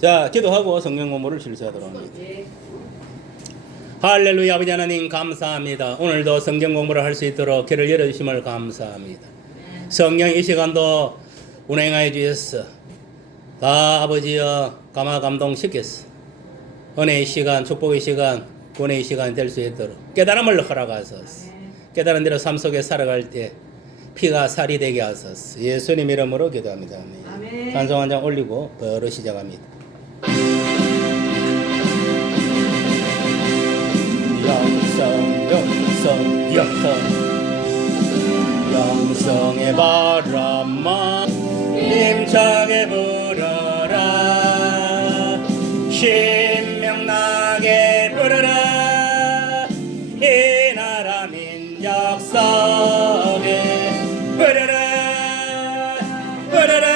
자, 기도하고 성경 공부를 실시하도록 합니다. 할렐루야. 아버지 하나님 감사합니다. 오늘도 성경 공부를 할 수 있도록 길을 열어주심을 감사합니다. 성령 이 시간도 운행하여 주셨어. 다 아버지여 감화 감동시켰어. 은혜의 시간, 축복의 시간, 구원의 시간이 될 수 있도록 깨달음을 허락하소서. 깨달은 대로 삶 속에 살아갈 때 피가 살이 되게 하소서. 예수님 이름으로 기도합니다. 아멘. 찬송 한 장 올리고 바로 시작합니다. 영성의 바람아 힘차게 불어라. 신명나게 불어라. 이 나라 민족 속에 불어라. 불어라.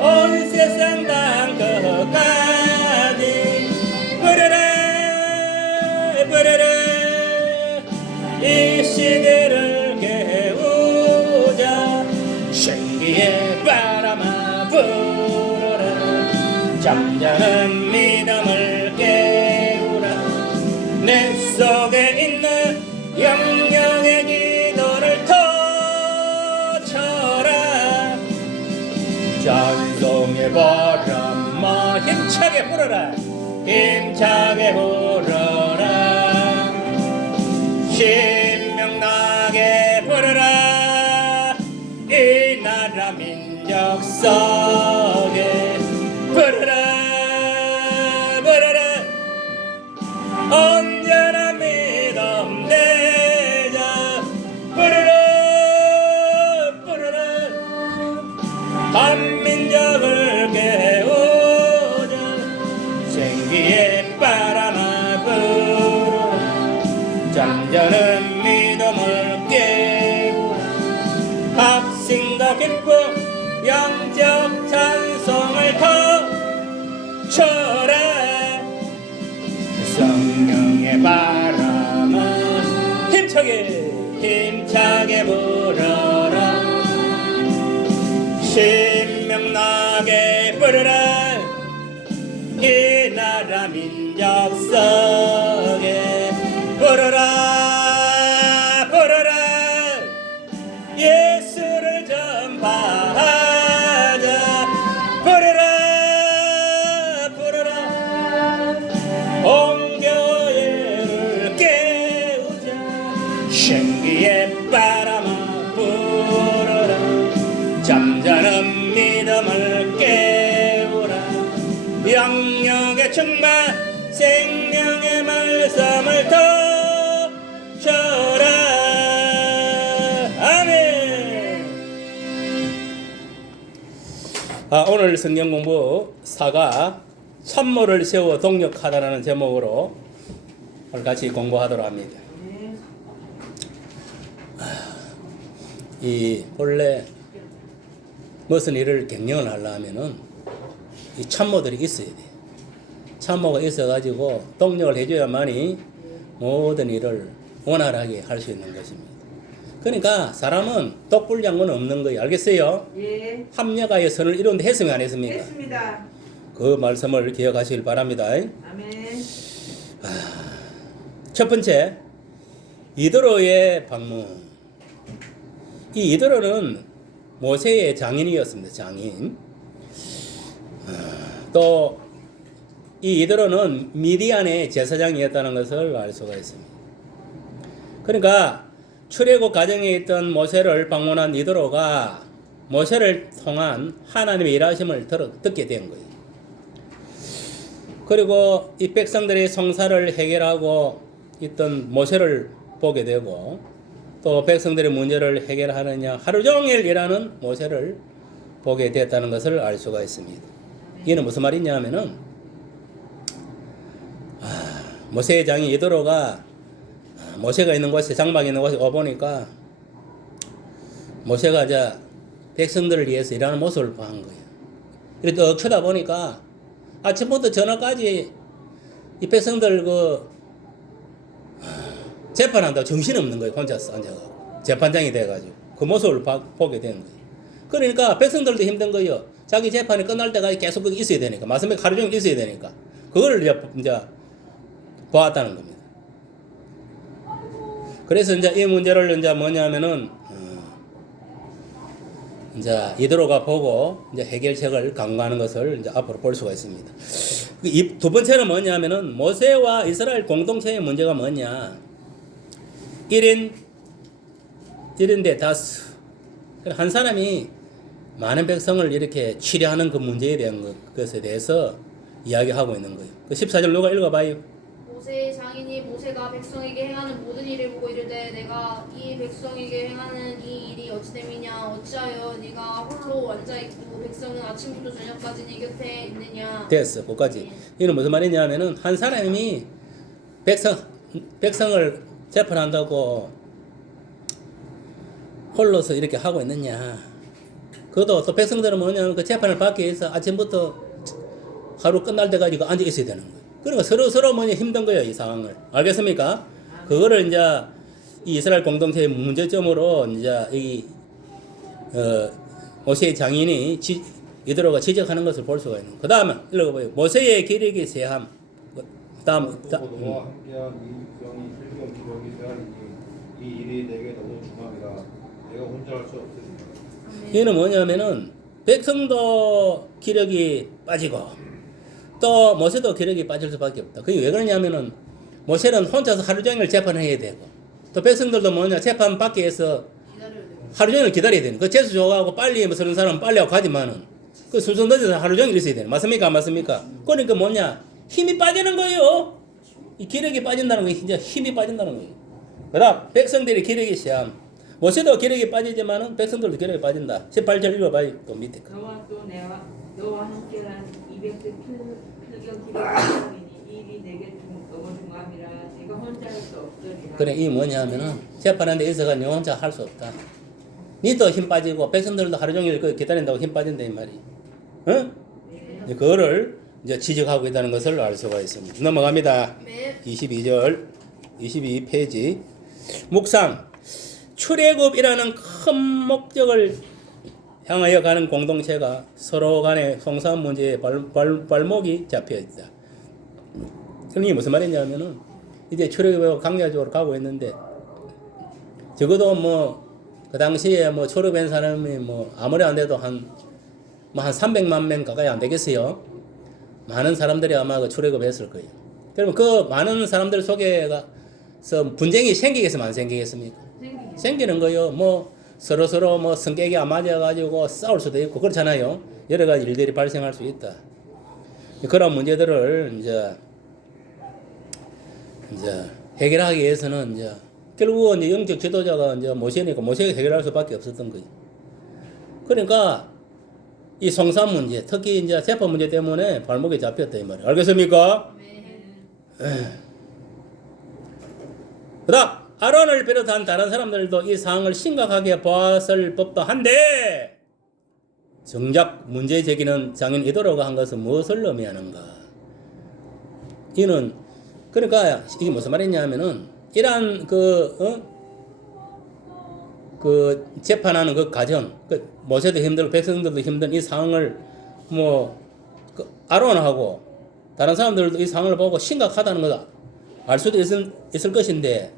온 세상 땅 끝까지 불어라. 불어라. 이 시대를 깨우자. 신기의 바람아 불어라. 잠자는 믿음을 깨우라. 내 속에 있는 영영의 기도를 터쳐라. 찬송의 바람아 힘차게 불어라. 힘차게 불어라. 신명나게 불어라. 이 나라 민족 속에 불어라. 불어라. 언제나 믿음 내자. 불어라. 불어라. 한민족을 깨우자. 생기의 바람아 불어라. 잠자는 믿음을 깨우라. 학신과 기쁨 영적 찬송을 터쳐라. 성령의 바람아 힘차게 불어라. 신명나게 불어라. 이 나라 민족 속에 불어라. 불어라. 예수를 전파하자. 불어라. 불어라. 온 교회를 깨우자. 신기의 바람아 불어라. 잠자는 믿음을 깨우라. 영역의 충만 생명의 말씀을 터쳐라. 아멘. 오늘 성경 공부 사가 참모를 세워 동력하다라는 제목으로 오늘 같이 공부하도록 합니다. 이 원래 무슨 일을 경영을 하려면은 이 참모들이 있어야 돼. 참모가 있어가지고 동력을 해줘야만이 모든 일을 원활하게 할 수 있는 것입니다. 그러니까 사람은 똑불장군 없는 거예요. 알겠어요? 예. 합력하여 선을 이룬다 했으면 안 했습니까? 했습니다. 그 말씀을 기억하시길 바랍니다. 아멘. 첫 번째, 이드로의 방문. 이 이드로는 모세의 장인이었습니다. 장인. 또 이 이드로는 미디안의 제사장이었다는 것을 알 수가 있습니다. 그러니까 출애굽 과정에 있던 모세를 방문한 이드로가 모세를 통한 하나님의 일하심을 듣게 된 거예요. 그리고 이 백성들의 성사를 해결하고 있던 모세를 보게 되고 또 백성들의 문제를 해결하느냐 하루 종일 일하는 모세를 보게 됐다는 것을 알 수가 있습니다. 이는 무슨 말이냐 하면은 모세의 장인 이드로가 모세가 있는 곳에 장막이 있는 곳에 와보니까 모세가 백성들을 위해서 일하는 모습을 본 거예요. 이렇게 또 쳐다보니까 아침부터 저녁까지 이 백성들 재판한다고 정신없는 거예요. 혼자서 앉아가지고 재판장이 돼가지고 그 모습을 보게 된 거예요. 그러니까 백성들도 힘든 거예요. 자기 재판이 끝날 때까지 계속 거기 있어야 되니까. 맞습니까? 하루 종일 있어야 되니까. 그걸 이제 보았다는 겁니다. 그래서 이제 이 문제를 이제 뭐냐면은, 이제 이대로가 보고 이제 해결책을 강구하는 것을 이제 앞으로 볼 수가 있습니다. 이 두 번째는 뭐냐면은 모세와 이스라엘 공동체의 문제가 뭐냐. 1인 대 다수. 한 사람이 많은 백성을 이렇게 치료하는 그 문제에 대한 것에 대해서 이야기하고 있는 거예요. 그 14절 누가 읽어봐요. 모세의 장인이 모세가 백성에게 행하는 모든 일을 보고 이르되 내가 이 백성에게 행하는 이 일이 어찌됨이냐 어찌하여 네가 홀로 앉아있고 백성은 아침부터 저녁까지 네 곁에 있느냐. 됐어. 거기까지. 이는 무슨 말이냐 하면은 한 사람이 백성을 재판한다고 홀로서 이렇게 하고 있느냐. 그것도 또 백성들은 뭐냐면 그 재판을 받기 위해서 아침부터 하루 끝날 때까지 앉아 있어야 되는 거예요. 그러니까 서로 뭐냐 힘든 거예요, 이 상황을. 알겠습니까? 그거를 이제 이 이스라엘 공동체의 문제점으로 이제 모세의 장인이 이대로가 지적하는 것을 볼 수가 있는. 그 다음에 읽어봐요. 모세의 기력이 세함. 너와 함께한 이 백성이 슬기로운 기력이 세하리니 이 일이 내게 너무 중함이라 내가 혼자 할 수 없으리라. 이는 뭐냐면은 백성도 기력이 빠지고 또 모세도 기력이 빠질 수밖에 없다. 그게 왜 그러냐면은 모세는 혼자서 하루 종일 재판을 해야 되고 또 백성들도 뭐냐 재판 받기 위해서 하루 종일 기다려야 되는. 그 재수 좋아하고 빨리 뭐 서른 사람은 빨리 하고 가지만은 그 순서 늦어서 하루 종일 있어야 되는. 맞습니까? 안 맞습니까? 그러니까 뭐냐 힘이 빠지는 거예요. 이 기력이 빠진다는 거 진짜 힘이 빠진다는 거예요. 그다음 백성들이 기력이 시함. 모세도 기력이 빠지지만은 백성들도 기력이 빠진다. 18절 읽어봐요. 또 밑에 거. 너와 함께한 200대 필경 기록이 있으니 이 일이 내게 너무 중함이라 내가 혼자 할 수 없으리라. 그래 이 뭐냐면은 재판하는 데 있어가 니 혼자 할 수 없다. 니도 힘 빠지고 백성들도 하루 종일 그 기다린다고 힘 빠진다 이 말이. 응? 네. 그거를 이제 지적하고 있다는 것을 알 수가 있습니다. 넘어갑니다. 네. 22절 22페이지 묵상 출애굽이라는 큰 목적을 향하여 가는 공동체가 서로 간의 성사한 문제에 발목이 잡혀 있다. 그게 무슨 말이냐면은 이제 출애굽하고 강야적으로 가고 있는데 적어도 뭐 그 당시에 뭐 출애굽한 사람이 뭐 아무리 안 돼도 한 300만 명 가까이 안 되겠어요. 많은 사람들이 아마 그 출애굽했을 거예요. 그러면 그 많은 사람들 속에서 분쟁이 생기겠으면 안 생기겠습니까? 생기는 거요. 뭐 서로 뭐 성격이 안 맞아가지고 싸울 수도 있고 그렇잖아요. 여러 가지 일들이 발생할 수 있다. 그런 문제들을 이제 해결하기 위해서는 이제 결국은 이제 영적 지도자가 이제 모세니까 모세가 해결할 수밖에 없었던 거예요. 그러니까 이 성산 문제, 특히 이제 재판 문제 때문에 발목이 잡혔다 이 말이에요. 알겠습니까? 그다음 아론을 비롯한 다른 사람들도 이 상황을 심각하게 보았을 법도 한데 정작 문제 제기는 장인 이도로가 한 것은 무엇을 의미하는가? 이는 그러니까 이게 무슨 말이냐면은 이러한 그 재판하는 그 과정, 그 모세도 힘들고 백성들도 힘든 이 상황을 그 아론하고 다른 사람들도 이 상황을 보고 심각하다는 걸 알 수도 있을 것인데,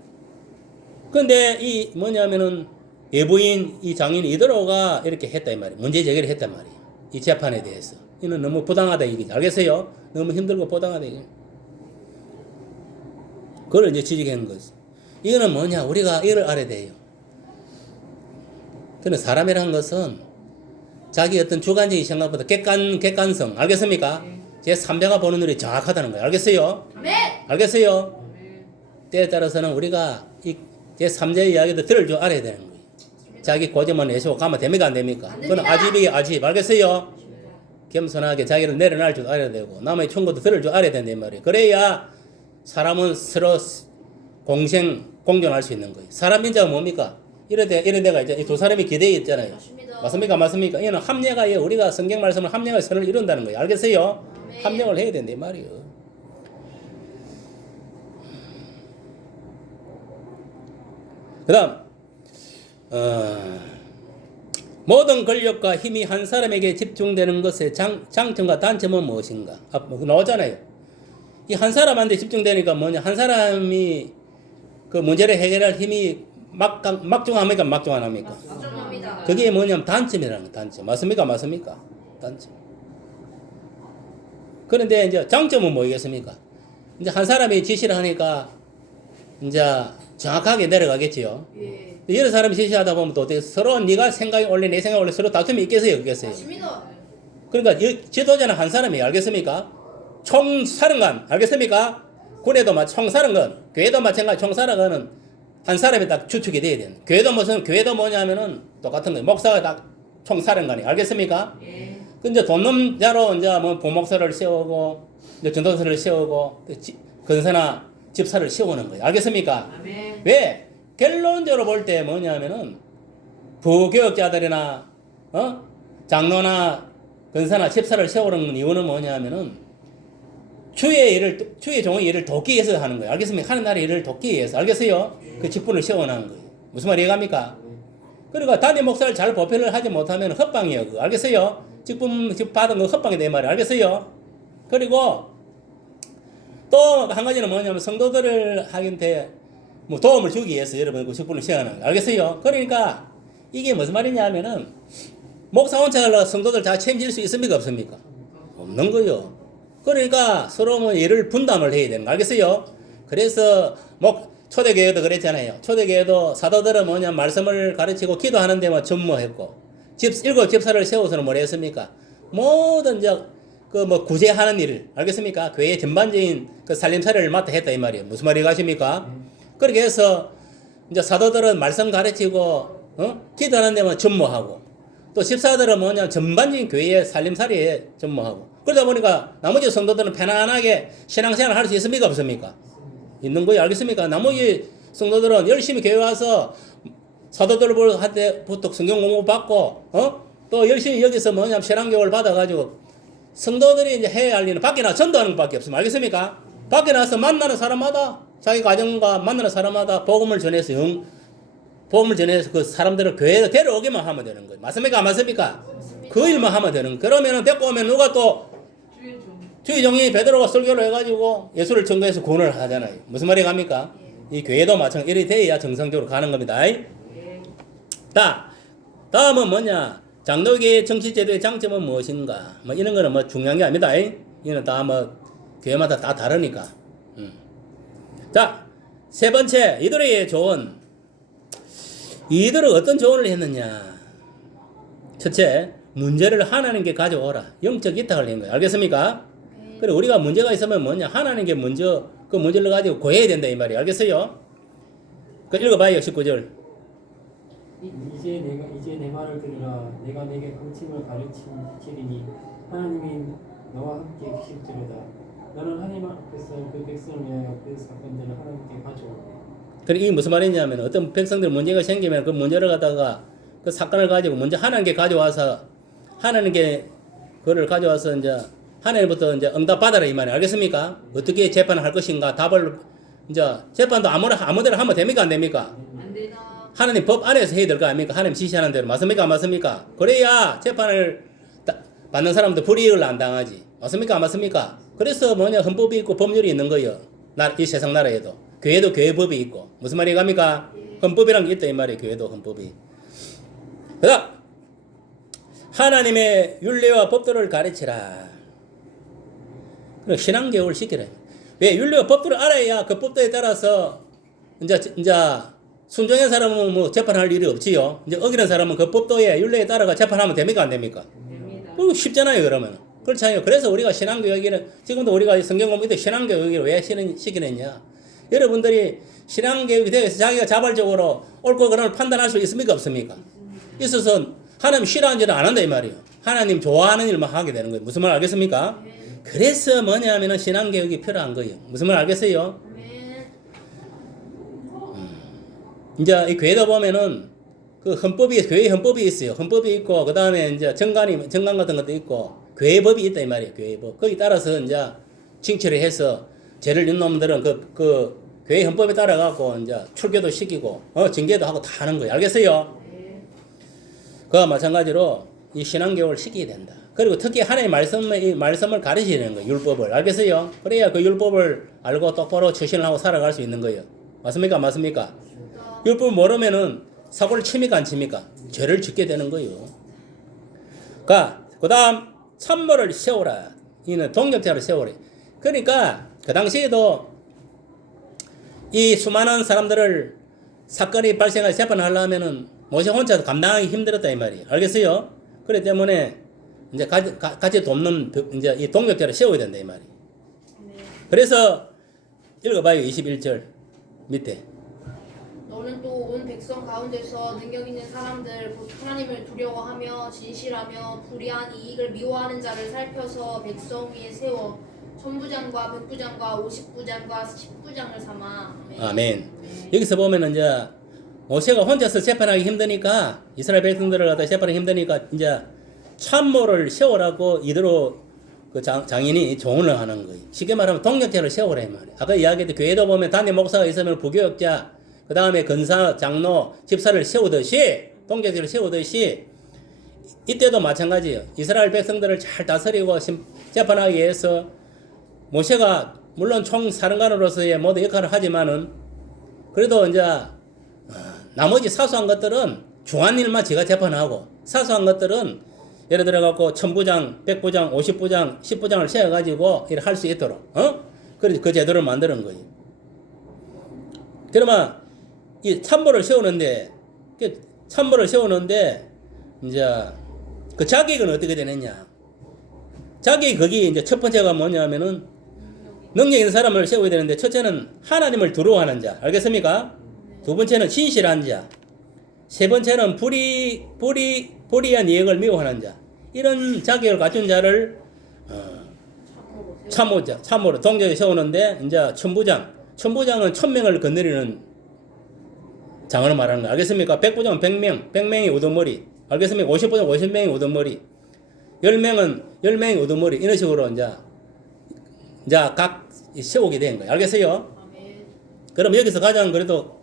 근데 이 뭐냐면은 예부인 이 장인 이드로가 이렇게 했다 이 말이에요. 문제 제기를 했단 말이에요. 이 재판에 대해서. 이는 너무 부당하다 이게. 알겠어요? 너무 힘들고 부당하다 이게. 그걸 이제 지적한 거지. 이거는 뭐냐? 우리가 이걸 알아야 돼요. 그는 사람이라는 것은 자기 어떤 주관적인 생각보다 객관성. 알겠습니까? 제 3자가 보는 눈이 정확하다는 거예요. 알겠어요? 네. 알겠어요? 때에 따라서는 우리가 제 3자의 이야기도 들을 줄 알아야 되는 거예요. 자기 고집만 내시고 가면 됩니까? 안 됩니까? 그건 아집이 아집. 알겠어요? 겸손하게 자기를 내려놔 줄 알아야 되고 남의 충고도 들을 줄 알아야 된단 말이에요. 그래야 사람은 서로 공존할 수 있는 거예요. 사람 민자가 뭡니까? 이런 데가 이제 두 사람이 기대에 있잖아요. 맞습니다. 맞습니까? 이는 합례가 우리가 성경 말씀을 합례가 선을 이룬다는 거예요. 알겠어요? 네. 합력을 해야 된다 이 말이에요. 그다음 모든 권력과 힘이 한 사람에게 집중되는 것의 장점과 단점은 무엇인가? 나오잖아요. 이 한 사람한테 집중되니까 뭐냐? 한 사람이 그 문제를 해결할 힘이 막중합니까? 막중 안 합니까? 걱정합니다. 그게 뭐냐면 단점이라는 거, 단점. 맞습니까? 맞습니까? 단점. 그런데 이제 장점은 뭐겠습니까? 이제 한 사람이 지시를 하니까 이제 정확하게 내려가겠지요. 예. 여러 사람이 지시하다 보면 또 어떻게 서로 네가 생각이 원래 내 생각이 원래 서로 다툼이 있겠어요, 없겠어요? 맞습니다. 그러니까 지도자는 한 사람이에요. 알겠습니까? 총사령관 알겠습니까? 군에도 총사령관, 교회도 마찬가지 총사령관은 한 사람이 딱 주축이 돼야 돼요. 교회도 뭐냐면은 똑같은 거예요. 목사가 딱 총사령관이 알겠습니까? 예. 그 이제 돈놈 자로 이제 뭐 부목사를 세우고 이제 전도사를 세우고 건사나 집사를 세우는 거예요. 알겠습니까? 아멘. 왜? 결론적으로 볼 때 뭐냐면은 부교역자들이나 장로나 건사나 집사를 세우는 이유는 뭐냐면은 주의 종의 일을 돕기 위해서 하는 거예요. 알겠습니까? 하는 나라의 일을 돕기 위해서. 알겠어요? 그 직분을 세워놓은 거예요. 무슨 말이 이해갑니까? 그러니까 단임 목사를 잘 보편을 하지 못하면 헛방이에요. 그거. 알겠어요? 직분 받은 거 헛방이 내 말이에요. 알겠어요? 그리고 또 한 가지는 뭐냐면 성도들을 하긴데 뭐 도움을 주기 위해서 여러분 그 직분을 세워놓은 거예요. 알겠어요? 그러니까 이게 무슨 말이냐 하면은 목사 원칙을 성도들 다 책임질 수 있습니까? 없습니까? 없는 거요. 그러니까 서로 뭐 일을 분담을 해야 되는 거 알겠어요? 그래서 초대교회도 그랬잖아요. 초대교회도 사도들은 뭐냐 말씀을 가르치고 기도하는 데만 전무했고 일곱 집사를 세워서는 뭘 했습니까? 모든 그 뭐 구제하는 일을 알겠습니까? 교회의 전반적인 그 살림살이를 맡아 했다 이 말이에요. 무슨 말이 가십니까? 그렇게 해서 이제 사도들은 말씀 가르치고 기도하는 데만 전무하고 또 집사들은 뭐냐 전반적인 교회의 살림살이에 전무하고 그러다 보니까 나머지 성도들은 편안하게 신앙생활을 할 수 있습니까? 없습니까? 있는 거예요. 알겠습니까? 나머지 성도들은 열심히 교회 와서 사도들한테부터 성경 공부 받고 또 열심히 여기서 뭐냐면 신앙교육을 받아가지고 성도들이 이제 해야 할 일은 밖에 나가 전도하는 것밖에 없습니다. 알겠습니까? 밖에 나가서 만나는 사람마다 자기 가정과 만나는 사람마다 복음을 전해서 그 사람들을 교회로 데려오기만 하면 되는 거예요. 맞습니까? 안 맞습니까? 그 일만 하면 되는 거예요. 그러면은 데리고 오면 누가 또 주의 종이 베드로가 설교를 해가지고 예수를 전도해서 구원을 하잖아요. 무슨 말이 갑니까? 이 교회도 마찬가지 이렇게 돼야 정상적으로 가는 겁니다. 다음은 뭐냐? 장로교의 정치제도의 장점은 무엇인가? 뭐 이런 거는 뭐 중요한 게 아닙니다. 이거는 다 뭐 교회마다 다 다르니까. 자, 세 번째 이들의 조언. 이들은 어떤 조언을 했느냐? 첫째, 문제를 하나님께 가져오라. 영적 위탁을 한 거예요. 알겠습니까? 그리고 우리가 문제가 있으면 뭐냐? 하나님께 먼저 그 문제를 가지고 고해야 된다 이 말이에요. 알겠어요? 그 읽어봐요. 19절. 이제 내 말을 들으라. 내가 내게 방침을 가르치리니 하나님이 너와 함께 계실지로다. 너는 하나님 앞에서 그 백성을 위하여 그 사건들을 하나님께 가져오라. 그리고 이게 무슨 말이냐면 어떤 백성들 문제가 생기면 그 문제를 갖다가 그 사건을 가지고 먼저 하나님께 가져와서 하나님께 그거를 가져와서 이제 하나님부터 이제 응답 받아라 이 말이에요. 알겠습니까? 어떻게 재판을 할 것인가 답을 이제 재판도 아무데나 하면 됩니까? 안 됩니까? 안 되나? 하나님 법 안에서 해야 될 거 아닙니까? 하나님 지시하는 대로. 맞습니까? 안 맞습니까? 그래야 재판을 받는 사람도 불이익을 안 당하지. 맞습니까? 안 맞습니까? 그래서 뭐냐 헌법이 있고 법률이 있는 거예요. 이 세상 나라에도. 교회도 교회법이 있고. 무슨 말이 갑니까? 헌법이란 게 있다 이 말이에요. 교회도 헌법이. 그다음 하나님의 율례와 법도를 가르치라. 신앙교육을 시키라. 왜? 율례와 법도를 알아야 그 법도에 따라서 이제 순종한 사람은 뭐 재판할 일이 없지요. 이제 어기는 사람은 그 법도에 율례에 따라가 재판하면 됩니까? 안 됩니까? 됩니다. 그리고 쉽잖아요, 그러면. 그렇잖아요. 그래서 우리가 신앙교육을, 지금도 우리가 성경 공부할 때 신앙교육을 왜 시키느냐. 여러분들이 신앙교육이 되어서 자기가 자발적으로 옳고 그름을 판단할 수 있습니까? 없습니까? 있어서 하나님 싫어하는 일은 안 한다, 이 말이에요. 하나님 좋아하는 일만 하게 되는 거예요. 무슨 말 알겠습니까? 그래서 뭐냐면은 신앙교육이 필요한 거예요. 무슨 말 알겠어요? 이제 이 교회도 보면은 그 교회 헌법이 있어요. 헌법이 있고, 그 다음에 이제 정관 같은 것도 있고, 교회법이 있다, 이 말이에요. 교회법. 거기 따라서 이제 징치를 해서 죄를 짓는 놈들은 그 교회 헌법에 따라가고 이제 출교도 시키고, 징계도 하고 다 하는 거예요. 알겠어요? 그와 마찬가지로 이 신앙교육을 시키게 된다. 그리고 특히 하나님의 말씀을 가르치야 되는 거예요. 율법을. 알겠어요? 그래야 그 율법을 알고 똑바로 처신을 하고 살아갈 수 있는 거예요. 맞습니까? 맞습니까? 율법을 모르면은 사고를 칩니까? 안 칩니까? 죄를 짓게 되는 거예요. 그 다음 참모를 세우라. 이는 동력자를 세우라. 그러니까 그 당시에도 이 수많은 사람들을 사건이 발생할 재판하려면은 모세 혼자 감당하기 힘들었다 이 말이에요. 알겠어요? 그렇기 때문에 이제 같이 돕는 이제 이 동력자를 세워야 된다 이 말이에요. 그래서 읽어봐요. 21절 밑에. 너는 또 온 백성 가운데서 능력 있는 사람들 곧 하나님을 두려워하며 진실하며 불의한 이익을 미워하는 자를 살펴서 백성 위에 세워 천부장과 백부장과 50부장과 10부장을 삼아. 아멘. 여기서 보면은 이제 모세가 혼자서 재판하기 힘드니까 이스라엘 백성들을 갖다 재판하기 힘드니까 이제 참모를 세우라고 이대로 그 장인이 조언을 하는 거예요. 쉽게 말하면 동력자를 세우라 이 말이에요. 아까 이야기했던 교회도 보면 단임 목사가 있으면 부교역자, 그 다음에 근사, 장로, 집사를 세우듯이 동력자를 세우듯이 이때도 마찬가지예요. 이스라엘 백성들을 잘 다스리고 재판하기 위해서 모세가 물론 총사령관으로서의 모든 역할을 하지만은 그래도 이제 나머지 사소한 것들은 중한 일만 제가 재판하고 사소한 것들은 예를 들어 갖고 천부장, 백부장, 50부장, 10부장을 세워가지고 이렇게 할 수 있도록 그래서 그 제도를 만드는 거예요. 그러면 이 참모를 세우는데 이제 그 자격은 어떻게 되느냐? 자격이 거기 이제 첫 번째가 뭐냐면은 능력 있는 사람을 세워야 되는데 첫째는 하나님을 두려워하는 자. 알겠습니까? 두 번째는 진실한 자. 세 번째는 불의한 이익을 미워하는 자. 이런 자격을 갖춘 자를 참모로 동력에 세우는데 이제 천부장은 1000명을 건드리는 장을 말하는 거. 알겠습니까? 백부장은 100명이 우두머리. 알겠습니까? 50부장 50명이 우두머리. 10명이 우두머리. 이런 식으로 이제 각 세우게 된 거예요. 알겠어요? 아멘. 그럼 여기서 가장 그래도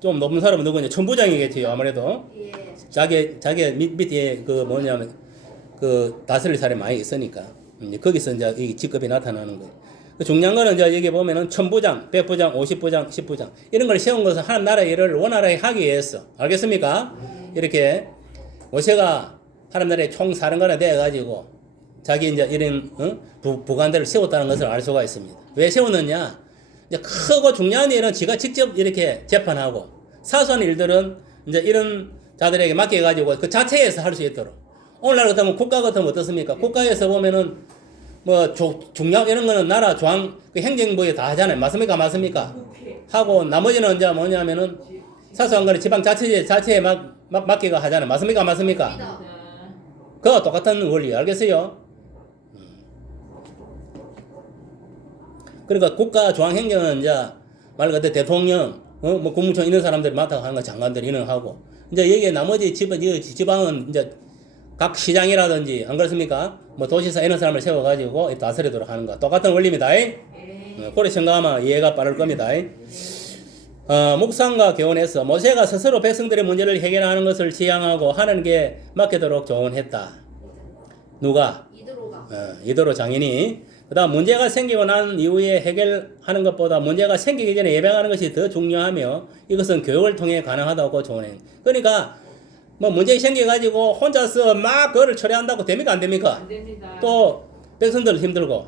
좀 높은 사람은 누구냐? 천부장이겠지요. 아무래도. 예. 자기 밑에 그 뭐냐면 그 다스릴 사람이 많이 있으니까 이제 거기서 이제 이 직급이 나타나는 거예요. 그 중요한 거는 이제 여기 보면은 천부장, 백부장, 50부장, 10부장 이런 걸 세운 것은 하나님 나라 일을 원활하게 하기 위해서. 알겠습니까? 이렇게 모세가 하나님 나라의 총사령관이 되어 가지고 자기 이제 이런 부관들을 세웠다는 것을 알 수가 있습니다. 왜 세웠느냐? 이제 크고 중요한 일은 지가 직접 이렇게 재판하고 사소한 일들은 이제 이런 자들에게 맡겨가지고 그 자체에서 할 수 있도록. 오늘날 같으면 국가 같으면 어떻습니까? 국가에서 보면은 뭐 중요한 이런 거는 나라 중앙 그 행정부에 다 하잖아요. 맞습니까? 맞습니까? 하고 나머지는 이제 뭐냐면은 사소한 거는 지방 자체에 맡기가 하잖아요. 맞습니까? 맞습니까? 그거 똑같은 원리 알겠어요? 그러니까 국가 중앙 행정은 이제 말 그대로 대통령, 뭐 국무총 이런 사람들이 맡아 하는 거 장관들이 이런 하고 이제 여기에 나머지 지방은 이제 각 시장이라든지 안 그렇습니까? 뭐 도시사 이런 사람을 세워가지고 다스리도록 하는 거 똑같은 원리입니다. 그래 생각하면 이해가 빠를 겁니다. 묵상과 교훈에서 모세가 스스로 백성들의 문제를 해결하는 것을 지향하고 하나님께 맡기도록 조언했다. 누가? 이도로 장인이. 그 다음 문제가 생기고 난 이후에 해결하는 것보다 문제가 생기기 전에 예방하는 것이 더 중요하며 이것은 교육을 통해 가능하다고 조언해. 그러니까 뭐 문제 생겨가지고 혼자서 막 그거를 처리한다고 됩니까? 안 됩니까? 안 됩니다. 또 백성들 힘들고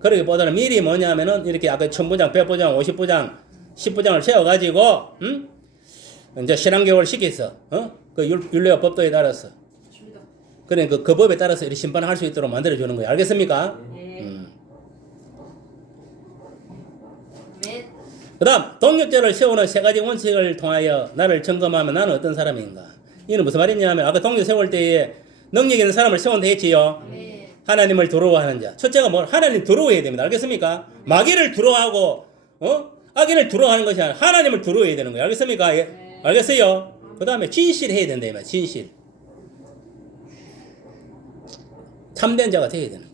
그러기보다는 미리 뭐냐면은 이렇게 아까 천부장, 백부장, 50부장, 10부장을 세워가지고 이제 신앙교육을 시켜서 그 율례와 법도에 따라서 그래 그 법에 따라서 이렇게 심판할 수 있도록 만들어주는 거예요. 알겠습니까? 그 다음 동력자를 세우는 세 가지 원칙을 통하여 나를 점검하면 나는 어떤 사람인가. 이는 무슨 말이냐면 아까 동력 세울 때에 능력 있는 사람을 세운다 했지요. 하나님을 두려워하는 자. 첫째가 뭐 하나님 두려워해야 됩니다. 알겠습니까? 마귀를 두려워하고 악인을 두려워하는 것이 아니라 하나님을 두려워해야 되는 거예요. 알겠습니까? 알겠어요? 그 다음에 진실해야 된다. 이 말. 진실. 참된 자가 되어야 되는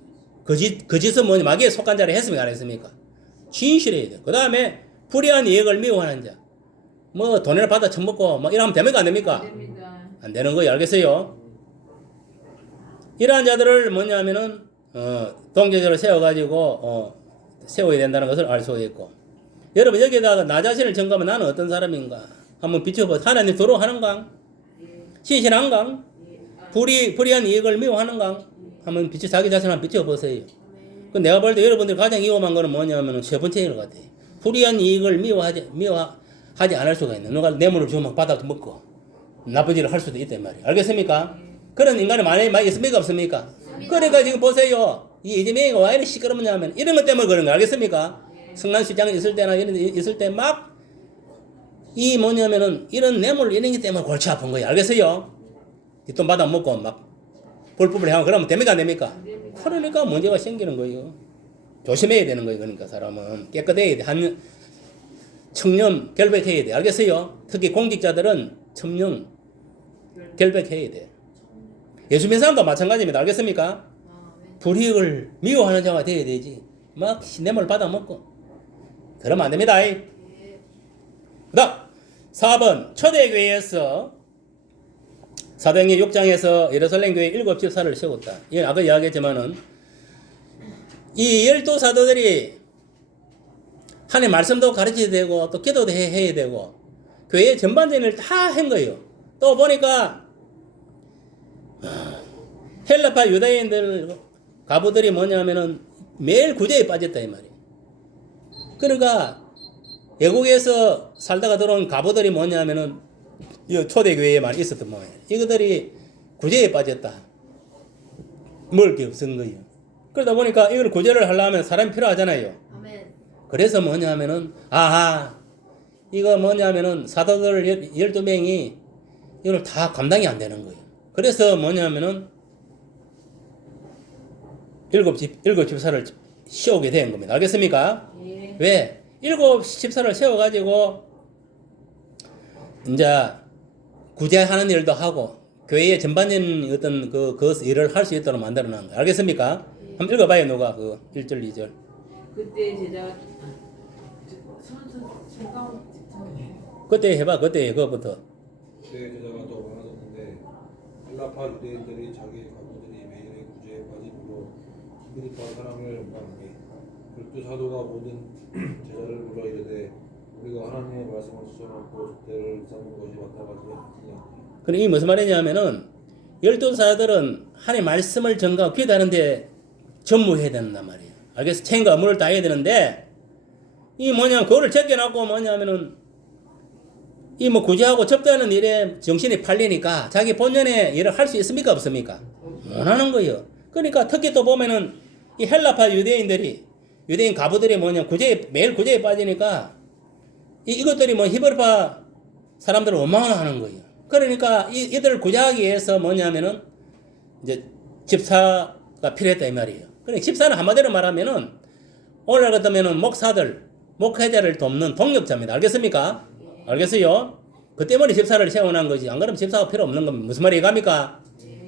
거예요. 거짓은 뭐냐? 마귀에 속한 자를 했습니까? 안 했습니까? 진실해야 돼요. 그 다음에 불의한 이익을 미워하는 자. 뭐 돈을 받아 처먹고 뭐 이러면 됩니까? 안 됩니까? 됩니다. 안 되는 거예요. 알겠어요? 이러한 자들을 뭐냐면은 동교적으로 세워가지고 세워야 된다는 것을 알 수 있고, 여러분 여기다가 나 자신을 점검하면 나는 어떤 사람인가 한번 비춰봐. 하나님 도로하는가? 신실한가? 불의한 이익을 미워하는가? 한번 자기 자신을 한번 비춰보세요. 그 내가 볼 때 여러분들이 가장 위험한 거는 뭐냐면은 세 번째인 것 같아요. 불의한 이익을 미워하지 않을 수가 있는. 누가 뇌물을 주면 받아 먹고 나쁜 일을 할 수도 있단 말이에요. 알겠습니까? 그런 인간이 많이 있습니까? 없습니까? 그러니까 지금 보세요. 이 이재명이가 왜 이렇게 시끄럽냐면 이런 것 때문에 그런 거 알겠습니까? 성남시장에 있을 때나 이런 데 있을 때 막 이 뭐냐면은 이런 뇌물 이런 게 때문에 골치 아픈 거예요. 알겠어요? 돈 받아 먹고 막 불법을 하고 그러면 됩니까? 안 됩니까? 그러니까 문제가 생기는 거예요. 조심해야 되는 거예요. 그러니까 사람은 깨끗해야 돼. 청렴 결백해야 돼. 알겠어요? 특히 공직자들은 청렴 결백해야 돼. 예수 믿는 사람도 마찬가지입니다. 알겠습니까? 불이익을 미워하는 자가 돼야 되지. 막 뇌물 받아 먹고 그러면 안 됩니다. 그다음 4번 초대교회에서 사도행전 6장에서 예루살렘 교회 7집사를 세웠다. 이건 아까 이야기했지만은 이 12사도들이 하나님 말씀도 가르쳐야 되고 또 기도도 해야 되고 교회 전반적인 일을 다 한 거예요. 또 보니까 헬라파 유다인들 가부들이 뭐냐면은 매일 구제에 빠졌다 이 말이에요. 그러니까 외국에서 살다가 들어온 가부들이 뭐냐면은 이 초대교회에만 있었던 모양이에요. 이것들이 구제에 빠졌다. 먹을 게 없은 거예요. 그러다 보니까 이걸 구제를 하려면 사람이 필요하잖아요. 아멘. 그래서 뭐냐면은 이거 뭐냐면은 사도들 12명이 이걸 다 감당이 안 되는 거예요. 그래서 뭐냐면은 일곱 집사를 세우게 된 겁니다. 알겠습니까? 예. 왜? 7집사를 세워가지고 이제 구제하는 일도 하고 교회의 전반적인 어떤 그 일을 할 수 있도록 만들어 놓은 거예요. 알겠습니까? 한번 읽어봐요. 누가 그 1절 2절. 그때 제자가 손가운 그때 해봐. 그때 그거부터. 그때 제자가 더 많아졌는데 헬라파 유대인들이 자기 가부들이 매일의 구제에 빠짐으로 기브리파 사람을 모함하게 12사도가 모든 제자를 불러 이르되 우리가 하나님의 말씀을 수정하고 족대를 쌓는 것이 마땅하지 않느냐. 그럼 이 무슨 말이냐면은 12사들은 하나님의 말씀을 전가하고 기도하는데 전무해야 된단 말이에요. 알겠어? 책임과 의무를 다해야 되는데 이 뭐냐면 그거를 제껴놓고 뭐냐면은 이 뭐 구제하고 접대하는 일에 정신이 팔리니까 자기 본연의 일을 할 수 있습니까? 없습니까? 못 하는 거예요. 그러니까 특히 또 보면은 이 헬라파 유대인 가부들이 매일 구제에 빠지니까 이것들이 뭐 히브리파 사람들을 원망하는 거예요. 그러니까 이들을 구제하기 위해서 뭐냐면은 이제 집사가 필요했다 이 말이에요. 그러니까 집사는 한마디로 말하면은 오늘 같으면은 목회자를 돕는 동력자입니다. 알겠습니까? 알겠어요? 그 때문에 집사를 세워놓은 거지. 안 그러면 집사가 필요 없는 겁니다. 무슨 말이 이해갑니까?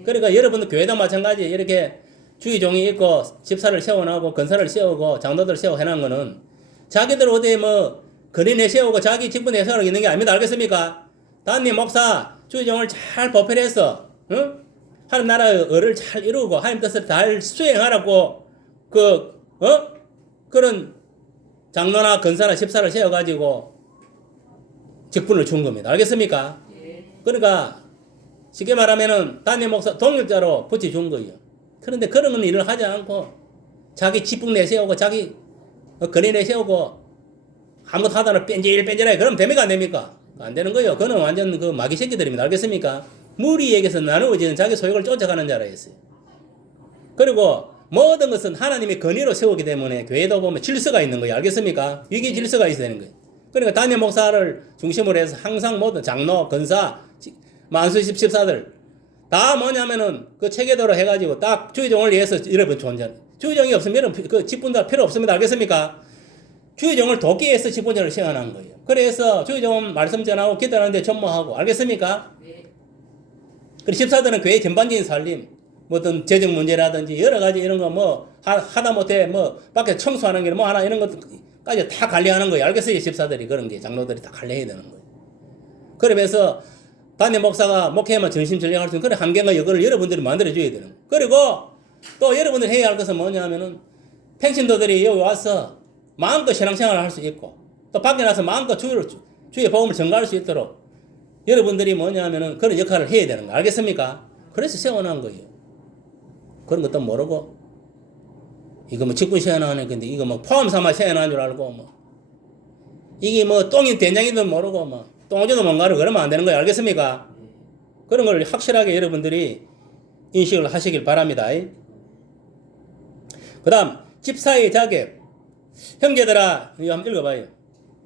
그러니까 여러분들 교회도 마찬가지 이렇게 주의종이 있고 집사를 세워놓고 건사를 세우고 장로들 세워 해놓은 거는 자기들 어디 뭐 근인에 세우고 자기 직분에 세우고 있는 게 아닙니다. 알겠습니까? 단임 목사 주의종을 잘 보필해서 하나님 나라의 의를 잘 이루고 하나님 뜻을 잘 수행하라고 그런 장로나 건사나 집사를 세워가지고 직분을 준 겁니다. 알겠습니까? 그러니까 쉽게 말하면은 단임 목사 동력자로 붙여준 거예요. 그런데 그런 일을 하지 않고 자기 직분 내세우고 자기 근인 내세우고 아무것도 하다는 뺀질뺀질하게 그러면 됩니까? 안 됩니까? 안 되는 거예요. 그는 완전 그 마귀 새끼들입니다. 알겠습니까? 무리에게서 나누어지는 자기 소욕을 쫓아가는 자라 했어요. 그리고 모든 것은 하나님의 건의로 세우기 때문에 교회도 보면 질서가 있는 거예요. 알겠습니까? 위기 질서가 있어야 되는 거예요. 그러니까 단임 목사를 중심으로 해서 항상 모든 장로, 건사, 만수십 집사들 다 뭐냐면은 그 체계대로 해가지고 딱 주의종을 위해서 이래본 존재. 주의종이 없으면 그 직분도 필요 없습니다. 알겠습니까? 주의종을 돕기 위해서 직분자를 세워놓은 거예요. 그래서 주의종은 말씀 전하고 기도하는데 전무하고 알겠습니까? 그리고 집사들은 교회 전반적인 살림, 뭐 어떤 재정 문제라든지 여러 가지 이런 거 뭐 하다 못해 뭐 밖에 청소하는 게 뭐 하나 이런 것까지 다 관리하는 거예요. 알겠어요? 집사들이 그런 게 장로들이 다 관리해야 되는 거예요. 그러면서 담임 목사가 목회만 전심전력할 수 있는 그런 환경과 여건을 여러분들이 만들어줘야 되는 거예요. 그리고 또 여러분들이 해야 할 것은 뭐냐면은 평신도들이 여기 와서 마음껏 신앙생활을 할 수 있고 또 밖에 나서 마음껏 주의 복음을 전가할 수 있도록 여러분들이 뭐냐면은 그런 역할을 해야 되는 거 알겠습니까? 그래서 세워놓은 거예요. 그런 것도 모르고 이거 뭐 직분 세워놓은 건데 이거 뭐 포함 삼아 세워놓은 줄 알고 뭐 이게 뭐 똥이 된장이든 모르고 뭐 똥오지도 뭔가를 그러면 안 되는 거예요. 알겠습니까? 그런 걸 확실하게 여러분들이 인식을 하시길 바랍니다. 그 다음 집사의 자격. 형제들아 이거 한번 읽어봐요.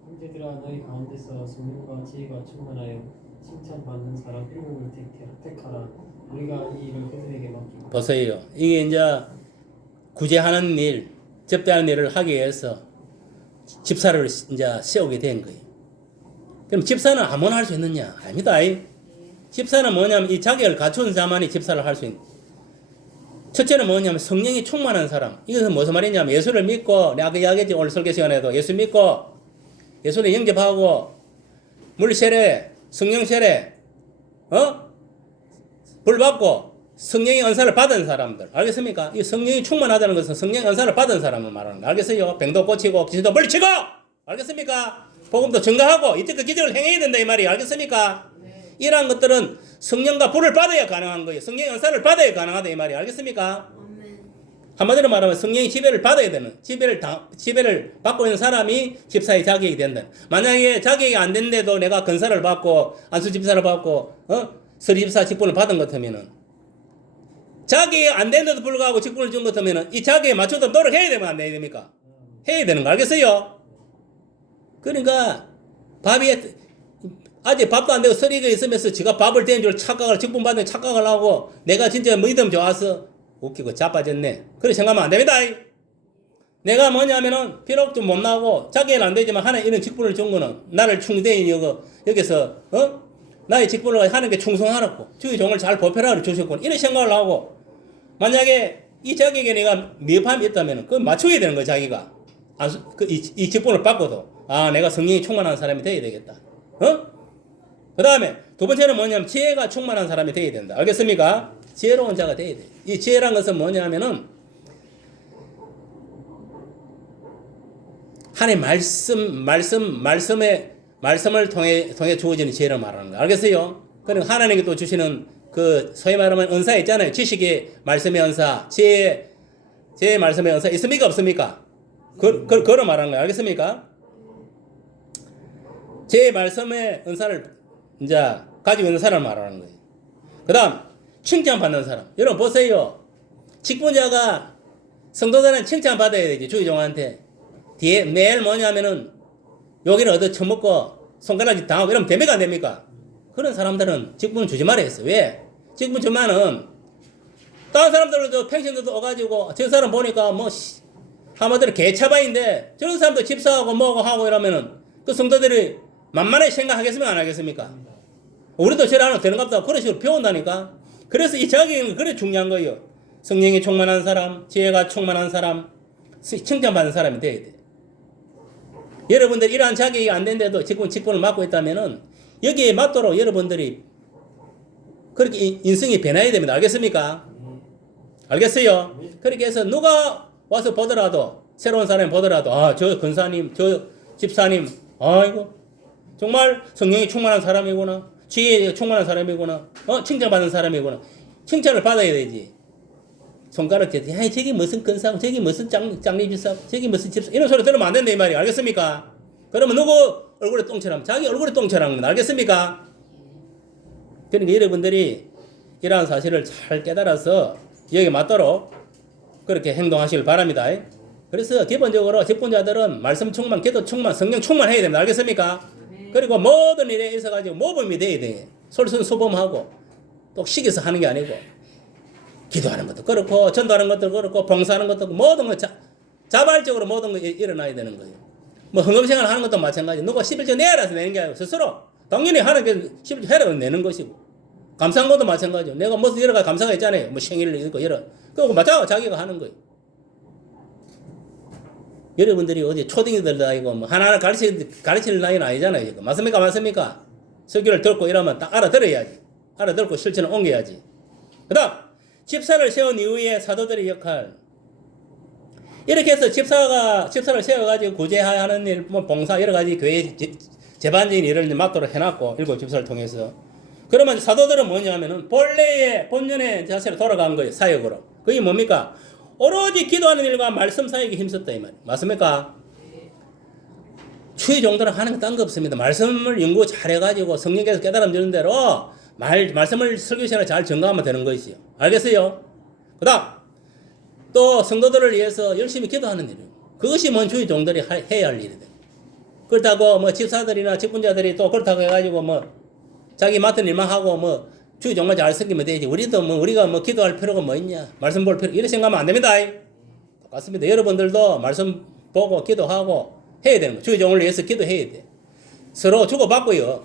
형제들아 너희 가운데서 성령과 지혜가 충만하여 칭찬받는 사람 7을 택하라. 우리가 이 일을 그들에게 맡기고. 보세요. 이게 이제 구제하는 일, 접대하는 일을 하기 위해서 집사를 이제 세우게 된 거예요. 그럼 집사는 아무나 할 수 있느냐? 아닙니다. 집사는 뭐냐면 이 자격을 갖춘 자만이 집사를 할 수 있는. 첫째는 뭐냐면 성령이 충만한 사람. 이것은 무슨 말이냐면 예수를 믿고 내가 아까 이야기했지 오늘 설교 시간에도 예수 믿고 예수를 영접하고 물 세례, 성령 세례, 불 받고 성령의 은사를 받은 사람들. 알겠습니까? 이 성령이 충만하다는 것은 성령의 은사를 받은 사람을 말하는 거. 알겠어요? 병도 고치고 귀신도 물리치고. 알겠습니까? 복음도 증가하고 이때껏 기적을 행해야 된다 이 말이에요. 알겠습니까? 네. 이러한 것들은 성령과 불을 받아야 가능한 거예요. 성령의 은사를 받아야 가능하다 이 말이에요. 알겠습니까? 아멘. 한마디로 말하면 성령의 지배를 받아야 되는 지배를 받고 있는 사람이 집사의 자격이 된다. 만약에 자격이 안 된데도 내가 건사를 받고 안수 집사를 받고 서리 집사 직분을 받은 것 같으면은 자격이 안 된데도 불구하고 직분을 준 것 같으면은 이 자격에 맞춰서 노력해야 되면 안 됩니까? 해야 되는 거 알겠어요? 그러니까 밥이 아직 밥도 안 되고 서리가 있으면서 지가 밥을 된 줄 착각을 직분 받는 착각을 하고 내가 진짜 믿음 좋아서 웃기고 자빠졌네. 그렇게 생각하면 안 됩니다. 내가 뭐냐면은 비록 좀 못나고 자기는 안 되지만 하나님 이런 직분을 준 거는 나를 충대히 여기서 나의 직분을 하는 게 충성하라고 주의 종을 잘 보필하라 주셨군 이런 생각을 하고 만약에 이 자격에 내가 미흡함이 있다면 그건 맞춰야 되는 거야 자기가 이 직분을 받고도 아 내가 성령이 충만한 사람이 되어야 되겠다. 그 다음에 두 번째는 뭐냐면 지혜가 충만한 사람이 되어야 된다. 알겠습니까? 지혜로운 자가 되어야 돼. 이 지혜란 것은 뭐냐면은 하나님 말씀을 통해 주어지는 지혜를 말하는 거야. 알겠어요? 그러니까 하나님께 또 주시는 그 소위 말하면 은사 있잖아요. 지식의 말씀의 은사, 지혜의 말씀의 은사 있습니까? 없습니까? 그걸 말하는 거야. 알겠습니까? 제 말씀의 은사를 이제 가지고 있는 사람을 말하는 거예요. 그 다음 칭찬받는 사람. 여러분 보세요. 직분자가 성도들은 칭찬받아야 되지. 주의종한테. 뒤에 매일 뭐냐면은 여기를 얻어 처먹고 손가락질 당하고 이러면 됩니까? 안 됩니까? 그런 사람들은 직분 주지 말아야 했어. 왜? 직분 주면은 다른 사람들도 평신도도 와가지고 저 사람 보니까 뭐 한마디로 개차바인데 저런 사람도 집사하고 뭐고 하고 이러면은 그 성도들이 만만하게 생각하겠습니까? 안 하겠습니까? 우리도 저러면 되는 것 같다. 그런 식으로 배운다니까. 그래서 이 자격은 그래 중요한 거예요. 성령이 충만한 사람, 지혜가 충만한 사람, 칭찬받는 사람이 돼야 돼. 여러분들 이러한 자격이 안 된데도 직분을 맡고 있다면은 여기에 맞도록 여러분들이 그렇게 인성이 변해야 됩니다. 알겠습니까? 알겠어요? 그렇게 해서 누가 와서 보더라도 새로운 사람이 보더라도 아, 저 근사님, 저 집사님, 아이고 정말 성령이 충만한 사람이구나. 지혜가 충만한 사람이구나. 칭찬받는 사람이구나. 칭찬을 받아야 되지. 손가락 대지. 아이, 저기 무슨 근사고, 저기 무슨 짱리집사고, 저기 무슨 집사. 이런 소리 들으면 안 된다, 이 말이야. 알겠습니까? 그러면 누구 얼굴에 똥칠하면 자기 얼굴에 똥칠하는 겁니다. 알겠습니까? 그러니까 여러분들이 이러한 사실을 잘 깨달아서 여기에 맞도록 그렇게 행동하시길 바랍니다. 그래서 기본적으로 직분자들은 말씀 충만, 기도 충만, 성령 충만해야 됩니다. 알겠습니까? 그리고 모든 일에 있어가지고 모범이 돼야 돼. 솔선수범하고 또 시기서 하는 게 아니고 기도하는 것도 그렇고 전도하는 것도 그렇고 봉사하는 것도 그렇고 모든 거 자발적으로 모든 거 일어나야 되는 거예요. 뭐 헌금생활 하는 것도 마찬가지. 누가 11조 내라서 내는 게 아니고 스스로 당연히 하는 게 11조 해라고 내는 것이고 감사한 것도 마찬가지죠. 내가 무슨 여러 가지 감사가 있잖아요. 뭐 생일을 있고 여러 그거 맞아 자기가 하는 거예요. 여러분들이 어디 초딩이들 나이고 뭐 하나하나 가르칠 나이는 아니잖아요. 지금. 맞습니까? 설교를 듣고 이러면 딱 알아들어야지. 알아듣고 실천을 옮겨야지. 그 다음 집사를 세운 이후에 사도들의 역할. 이렇게 해서 집사를 세워가지고 구제하는 일, 뭐 봉사 여러 가지 교회 재반적인 일을 맡도록 해놨고 일곱 집사를 통해서. 그러면 사도들은 뭐냐면은 본연의 자세로 돌아간 거예요. 사역으로. 그게 뭡니까? 오로지 기도하는 일과 말씀 사역에 힘썼다 이 말이에요. 맞습니까? 추위 정도는 하는 거 딴 거 없습니다. 말씀을 연구 잘해가지고 성령께서 깨달음 주는 대로 말씀을 설교 시간에 잘 전가하면 되는 것이요. 알겠어요? 그 다음 또 성도들을 위해서 열심히 기도하는 일이에요. 그것이 뭔 주의 종들이 해야 할 일이다. 그렇다고 뭐 집사들이나 직분자들이 또 그렇다고 해가지고 뭐 자기 맡은 일만 하고 뭐 주의 종만 잘 섬기면 되지. 우리가 뭐 기도할 필요가 뭐 있냐? 말씀 볼 필요 이렇게 생각하면 안 됩니다. 똑같습니다. 여러분들도 말씀 보고 기도하고 해야 되는 거예요. 주의 종을 위해서 기도해야 돼. 서로 주고받고요.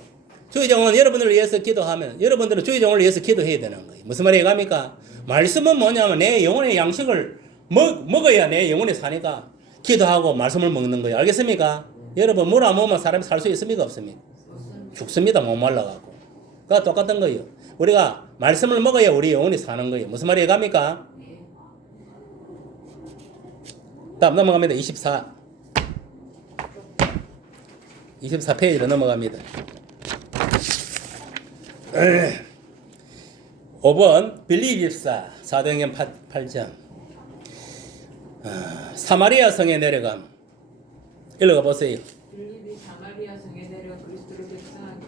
주의 종은 여러분들을 위해서 기도하면 여러분들은 주의 종을 위해서 기도해야 되는 거예요. 무슨 말이 갑니까? 말씀은 뭐냐면 내 영혼의 양식을 먹어야 내 영혼이 사니까 기도하고 말씀을 먹는 거예요. 알겠습니까? 여러분 물 안 먹으면 사람이 살 수 있습니까? 없습니까? 죽습니다. 못 말라가고. 그가 똑같은 거예요. 우리가 말씀을 먹어야 우리 영혼이 사는 거예요. 무슨 말이 갑니까? 다음 넘어갑니다. 24페이지로 넘어갑니다. 5번 빌립 집사 사도행전 8장 사마리아 성에 내려감. 읽어가 보세요. 빌립이 사마리아 성에 내려 그리스도를 백성한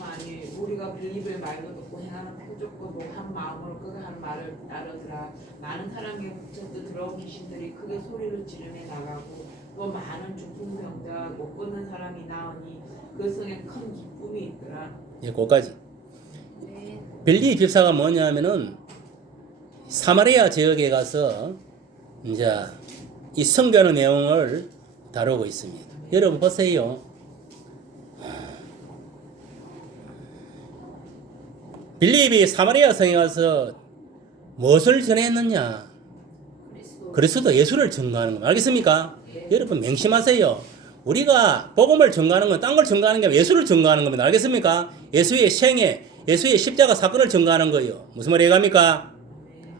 아니 우리가 빌립의 말도 듣고 행하는 표적과 한 마음으로 그가 하는 말을 따르더라. 많은 사람에게 붙잡혀 들어온 귀신들이 크게 소리를 지르며 나가고 또 많은 죽은 병자 못 걷는 사람이 나오니 그 성에 큰 기쁨이 있더라. 예, 거기까지. 네. 빌립 집사가 뭐냐면은 사마리아 지역에 가서 이제 이 선교하는 내용을 다루고 있습니다. 여러분 보세요. 빌립이 사마리아 성에 가서 무엇을 전했느냐? 그리스도 예수를 전가하는 겁니다. 알겠습니까? 여러분 명심하세요. 우리가 복음을 전가하는 건 딴 걸 전가하는 게 아니라 예수를 전가하는 겁니다. 알겠습니까? 예수의 생애, 예수의 십자가 사건을 전가하는 거예요. 무슨 말이 갑니까?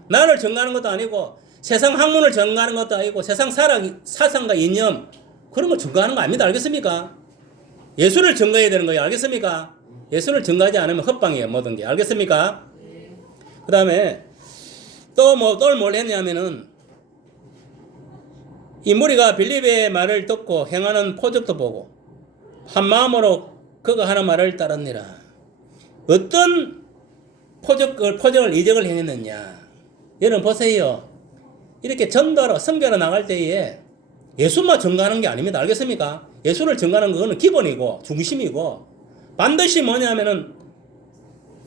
나를 전가하는 것도 아니고 세상 학문을 전가하는 것도 아니고 세상 사상과 이념 그런 걸 전가하는 거 아닙니다. 알겠습니까? 예수를 전가해야 되는 거예요. 알겠습니까? 예수를 전가하지 않으면 헛방이에요. 모든 게. 알겠습니까? 그 다음에 또 뭘 했냐면은 이 무리가 빌립의 말을 듣고 행하는 표적도 보고 한 마음으로 그가 하는 말을 따르니라. 어떤 표적을 이적을 행했느냐. 여러분 보세요. 이렇게 전도하러 선교하러 나갈 때에 예수만 전가하는 게 아닙니다. 알겠습니까? 예수를 전가하는 그거는 기본이고 중심이고 반드시 뭐냐면은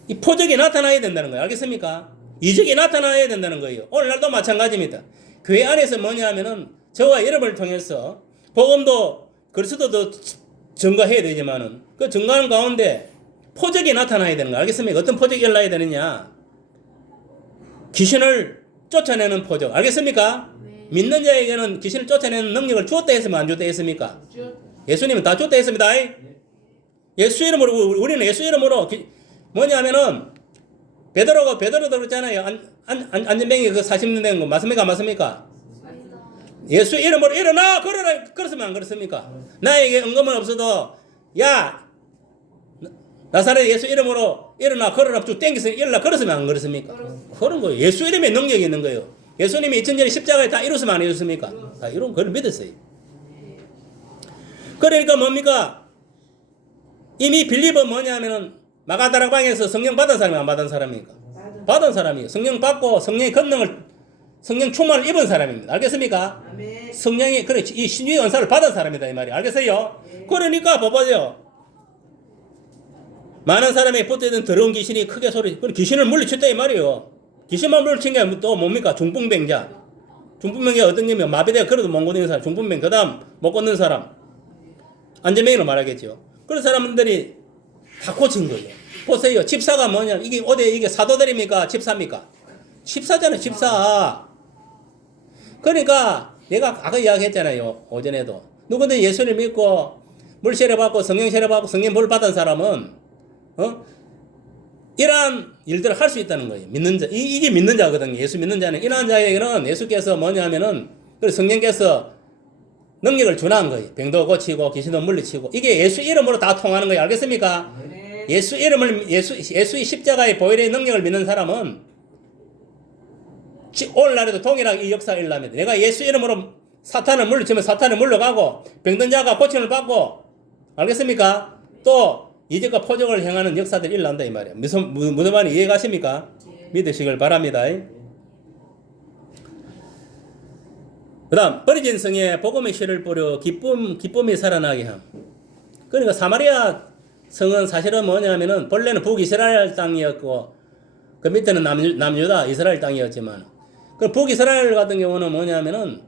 이 표적이 나타나야 된다는 거예요. 알겠습니까? 이적이 나타나야 된다는 거예요. 오늘날도 마찬가지입니다. 교회 안에서 뭐냐면은 저와 여러분을 통해서 복음도 그리스도도 전가해야 되지만은 그 전가하는 가운데 표적이 나타나야 되는 거예요. 알겠습니까? 어떤 표적이 일어나야 되느냐? 귀신을 쫓아내는 표적. 알겠습니까? 네. 믿는 자에게는 귀신을 쫓아내는 능력을 주었다 했으면 안 줬다 했습니까? 예수님은 다 줬다 했습니다. 예수 이름으로 우리는 예수 이름으로 뭐냐면은 베드로도 그랬잖아요. 안전뱅이 그 40년 된 거 맞습니까? 맞습니까? 예수 이름으로 일어나 걸어라 그렇으면 안 그렇습니까? 나에게 은검은 없어도 야 나사렛 예수 이름으로 일어나 걸어라 쭉 땡겨서 일어나 그렇으면 안 그렇습니까? 그런 거예요. 예수 이름에 능력이 있는 거예요. 예수님이 2000년에 십자가에 다 이뤘으면 안 이뤘습니까? 다 이룬 그걸 믿었어요. 그러니까 뭡니까? 이미 빌립은 뭐냐면은 마가다락방에서 성령 받은 사람이 안 받은 사람입니까? 받은 사람이에요. 성령 받고 성령의 권능을 성령 충만을 입은 사람입니다. 알겠습니까? 아멘. 성령이 그렇지 이 신유의 은사를 받은 사람이다 이 말이 알겠어요? 그러니까 봐봐요. 많은 사람이 붙어있던 더러운 귀신이 크게 소리 귀신을 물리쳤다 이 말이에요. 귀신만 물리친 게 또 뭡니까? 중풍병자. 중풍병자 어떤 게면 마비되어 걸어도 못 걷는 사람 중풍병 그 다음 못 걷는 사람 안전병으로 말하겠죠. 그런 사람들이 다 고친 거예요. 보세요. 집사가 뭐냐 이게 사도들입니까? 집사입니까? 집사잖아요. 집사. 그러니까 내가 아까 이야기했잖아요. 오전에도 누구든 예수를 믿고 물 세례 받고 성령 세례 받고 성령 볼 받은 사람은 이러한 일들을 할 수 있다는 거예요. 믿는 자, 이게 믿는 자거든요. 예수 믿는 자는. 이러한 자에게는 예수께서 뭐냐면은, 성령께서 능력을 주는 거예요. 병도 고치고, 귀신도 물리치고. 이게 예수 이름으로 다 통하는 거예요. 알겠습니까? 네. 예수 이름을, 예수의 십자가의 보혈의 능력을 믿는 사람은 오늘날에도 동일하게 이 역사가 일어납니다. 내가 예수 이름으로 사탄을 물리치면 사탄을 물러가고, 병든 자가 고침을 받고, 알겠습니까? 또, 이적과 표적을 행하는 역사들이 일어난다 이 말이에요. 무슨 말인지 이해가십니까? 믿으시길 바랍니다. 그 다음 버려진 성에 복음의 씨를 뿌려 기쁨이 살아나게 함. 그러니까 사마리아 성은 사실은 뭐냐면은 본래는 북이스라엘 땅이었고 그 밑에는 남유다 이스라엘 땅이었지만 그 북이스라엘 같은 경우는 뭐냐면은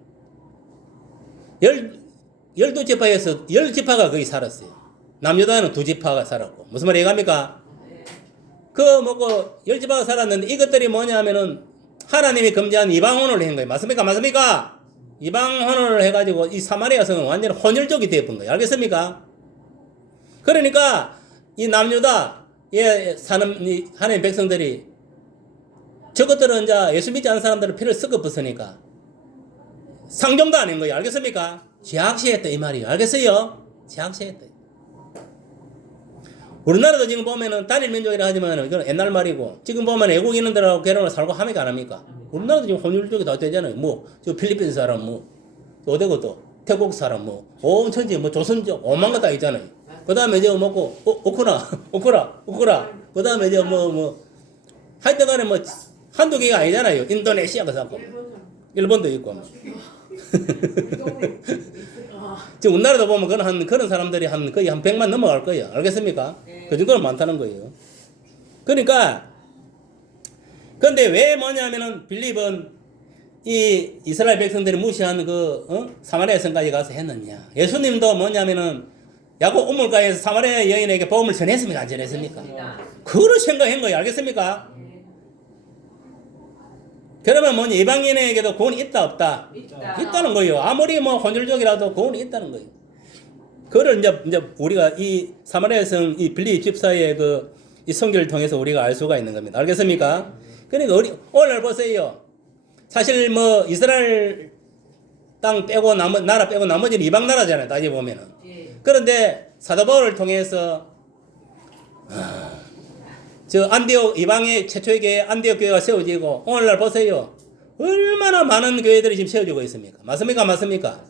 12지파에서 10지파가 거의 살았어요. 남유다는 2지파가 살았고. 무슨 말 이해갑니까? 그 10지파가 살았는데 이것들이 뭐냐면은 하나님이 금지한 이방혼을 한 거예요. 맞습니까? 맞습니까? 이방혼을 해가지고 이 사마리아 성은 완전히 혼혈족이 되어본 거예요. 알겠습니까? 그러니까 이 남유다에 사는 이 하나님 백성들이 저것들은 이제 예수 믿지 않는 사람들은 피를 섞어붙으니까 상종도 안 한 거예요. 알겠습니까? 제약시했다 이 말이에요. 알겠어요? 제약시했다. 우리나라도 지금 보면은 단일 민족이라 하지만 이건 옛날 말이고 지금 보면 외국인들하고 결혼을 살고 합니까 안 합니까? 우리나라도 지금 혼혈족이 다 되잖아요. 저 필리핀 사람 또 어디고 또 태국 사람 온 천지 조선족 오만 거 다 있잖아요. 그 다음에 이제 오크라 그 다음에 이제 하여튼간에 한두 개가 아니잖아요. 인도네시아가 있고 일본도 있고 지금 우리나라도 보면 그런 사람들이 거의 한 100만 넘어갈 거예요. 알겠습니까? 그 정도는 많다는 거예요. 그러니까 근데 왜 뭐냐면은 빌립은 이 이스라엘 백성들이 무시한 사마리아 성까지 가서 했느냐. 예수님도 뭐냐면은 야곱 우물가에서 사마리아 여인에게 복음을 전했습니까? 안 전했습니까? 그걸 생각한 거예요. 알겠습니까? 그러면 뭐냐 이방인에게도 구원이 있다 없다? 있다는 거예요. 아무리 혼혈족이라도 구원이 있다는 거예요. 그걸 이제 우리가 이 사마리아 성 이 빌립 집사의 이 성경을 통해서 우리가 알 수가 있는 겁니다. 알겠습니까? 그러니까 오늘 보세요. 사실 이스라엘 땅 빼고 나라 빼고 나머지는 이방 나라잖아요. 따지 보면은. 그런데 사도 바울을 통해서 저 안디옥 이방의 최초의 교회 안디옥 교회가 세워지고 오늘날 보세요. 얼마나 많은 교회들이 지금 세워지고 있습니까? 맞습니까? 맞습니까?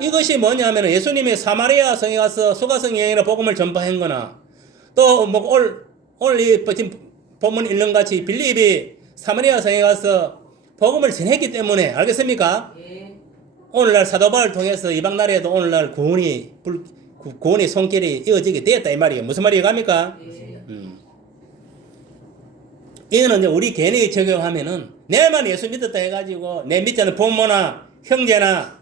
이것이 뭐냐면은 예수님이 사마리아 성에 가서 소가성 여인의 복음을 전파한 거나 또 오늘 이 지금 본문 읽는 같이 빌립이 사마리아 성에 가서 복음을 전했기 때문에 알겠습니까? 오늘날 사도 바울을 통해서 이방 나라에도 오늘날 구원의 손길이 이어지게 되었다 이 말이에요. 무슨 말이 갑니까? 이거는 이제 우리 개인이 적용하면은 내만 예수 믿었다 해가지고 내 믿지 않는 부모나 형제나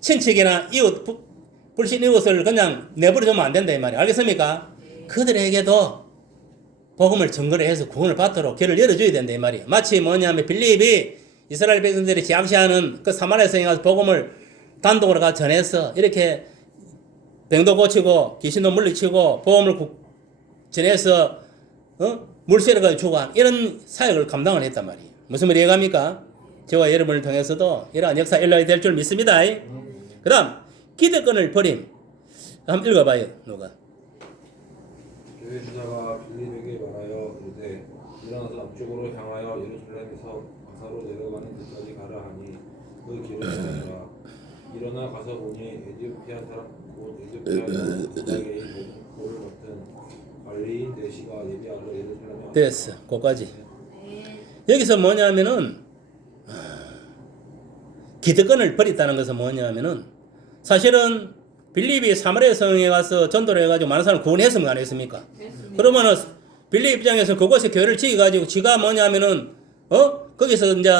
친척이나 이웃 불신 이웃을 그냥 내버려두면 안 된다 이 말이에요. 알겠습니까? 그들에게도 복음을 전거를 해서 구원을 받도록 길을 열어줘야 된다 이 말이에요. 마치 뭐냐면 빌립이 이스라엘 백성들이 지향시하는 그 사마리아 성에 가서 복음을 단독으로 가서 전해서 이렇게 병도 고치고 귀신도 물리치고 복음을 전해서 물세를 가지고 주고 이런 사역을 감당을 했단 말이에요. 무슨 말이 이해갑니까? 저와 여러분을 통해서도 이러한 역사 일어나게 될 줄 믿습니다. 그 다음 기득권을 버림. 한번 읽어봐요. 누가? 교회 주자가 빌립에게 말하여 이르되 일어나서 남쪽으로 향하여 예루살렘에서 가사로 내려가는 데까지 가라 하니 그 길을 가더라. 일어나 가서 보니 에티오피아 사람 곧 에티오피아 부자에게 볼을 맡은 관리인 내시가 예비하러 예루살렘에 됐어. 거기까지. 여기서 뭐냐면은 기득권을 버렸다는 것은 뭐냐면은 사실은 빌립이 사마리아 성에 가서 전도를 해가지고 많은 사람을 구원했으면 안 했습니까? 그러면은 빌립 입장에서 그곳에 교회를 지어가지고 지가 뭐냐면은 거기서 이제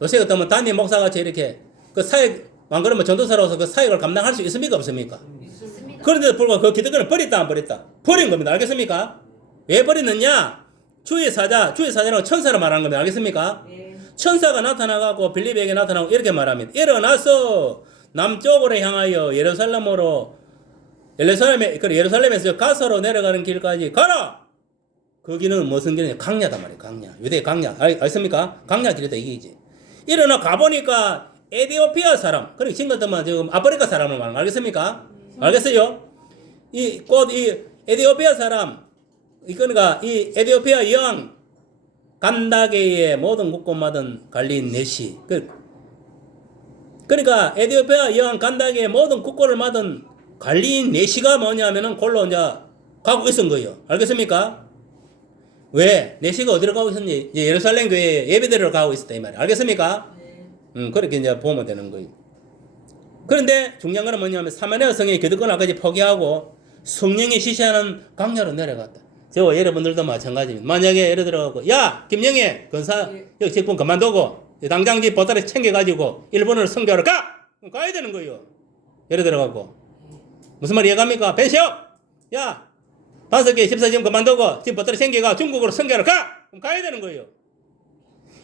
요새 같으면 담임 목사같이 이렇게 그 사역 안 그러면 전도사로서 그 사역을 감당할 수 있습니까? 없습니까? 있습니다. 그런데도 불구하고 그 기득권을 버렸다 안 버렸다? 버린 겁니다. 알겠습니까? 왜 버렸느냐? 주의 사자라고 천사로 말하는 겁니다. 알겠습니까? 천사가 나타나가고 빌립에게 나타나고 이렇게 말합니다. 일어나서 남쪽으로 향하여 예루살렘에서 가사로 내려가는 길까지 가라. 거기는 무슨 길이냐? 강야단 말이에요. 강야. 유대 강야. 알습니까? 강야 길이다 이게지. 이러나 가보니까 에디오피아 사람, 그리고 친구들만 지금 아프리카 사람을 말하는 거 알겠습니까? 알겠어요? 이 에디오피아 사람, 그러니까 이 에디오피아 여왕 간다게의 모든 국고마든 갈린 내시. 그러니까 에디오피아 여왕 간다게의 모든 국고를 맡은 갈린 내시가 뭐냐면은 골로 이제 가고 있은 거예요. 알겠습니까? 왜? 내시가 어디로 가고 있었니? 예루살렘 교회 예배드리러 가고 있었다 이 말이야. 알겠습니까? 그렇게 이제 보면 되는 거예요. 그런데 중요한 거는 뭐냐면 사마리아 성의 기득권까지 포기하고 성령이 지시하는 강야로 내려갔다. 저와 여러분들도 마찬가지입니다. 만약에 예를 들어 야 김영애 근사 여기 직분 그만두고 당장 집 보따리 챙겨가지고 일본으로 선교하러 가야 되는 거예요. 예를 들어갖고 무슨 말 이해갑니까? 벤시오 야 5개 집사지금 그만두고 집 보따리 챙겨가 중국으로 선교하러 가야 되는 거예요.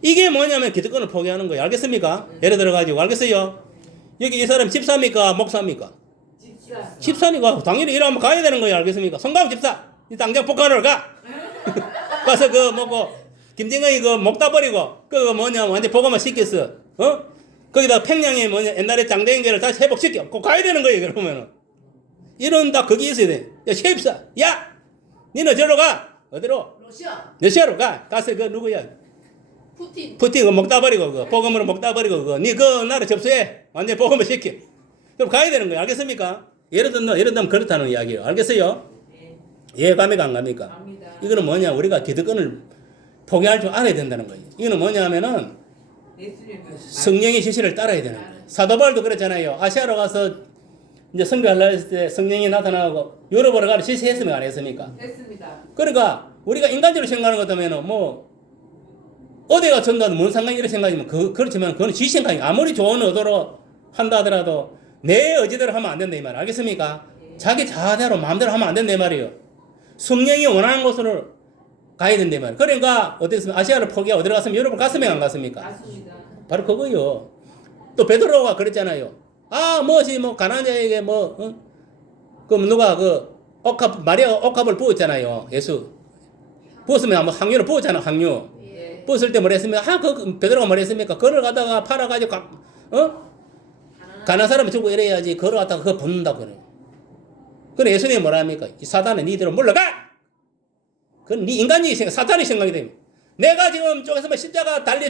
이게 뭐냐면 기득권을 포기하는 거예요. 알겠습니까? 예를 들어가지고 알겠어요? 여기 이 사람 집사입니까? 목사입니까? 집사. 집사니까 당연히 일하면 가야 되는 거예요. 알겠습니까? 송강 집사 이 당장 북한으로 가. 가서 그 뭐고 김정은이 그 먹다 버리고 그거 뭐냐 완전 복음화 시켰어. 거기다 평양에 뭐냐 옛날에 장대인계를 다시 회복시켜. 꼭 가야 되는 거예요. 그러면은 이런 다 거기 있어야 돼. 야 세입사 야 니는 저로 가. 어디로? 러시아로 가. 가서 그 누구야? 푸틴 그거 먹다 버리고 그 복음으로 먹다 버리고 그거 니 그 나라 접수해. 완전 복음화 시켜. 그럼 가야 되는 거예요. 알겠습니까? 예를 들면 그렇다는 이야기예요. 알겠어요? 이해갑니까 안 갑니까? 갑니다. 이거는 뭐냐 우리가 기득권을 포기할 줄 알아야 된다는 거예요. 이거는 뭐냐면은 성령의 지시를 따라야 되는 거예요. 사도 바울도 그랬잖아요. 아시아로 가서 이제 선교하려 했을 때 성령이 나타나고 유럽으로 가서 지시했으면 안 했습니까? 했습니다. 그러니까 우리가 인간적으로 생각하는 것 같으면 뭐 어디가 전도하도 뭔 상관이 이런 생각이면 그렇지만 그건 지시 생각이 아무리 좋은 의도로 한다 하더라도 내 의지대로 하면 안 된다 이 말 알겠습니까? 자기 자아대로 마음대로 하면 안 된다 이 말이에요. 성령이 원하는 곳으로 가야 된다 이 말이에요. 그러니까 어떻게 했으면 아시아를 포기하고 어디로 갔으면 유럽을 갔으면 안 갔습니까? 맞습니다. 바로 그거요. 또 베드로가 그랬잖아요. 뭐지 뭐 가난한 자에게 그 누가 그 마리아 옥합을 부었잖아요. 예수 부었으면 뭐 항유를 부었잖아. 항유 부었을 때 뭐랬습니까? 그 베드로가 뭐랬습니까? 그걸 갖다가 팔아가지고 가난한 사람이 주고 이래야지 그걸 갖다가 그거 붓는다고 그래요. 그래 예수님이 뭐라 합니까? 이 사단은 니들은 물러가! 그건 니 인간이 사탄의 생각이 됩니다. 내가 지금 쪽에서 십자가 달려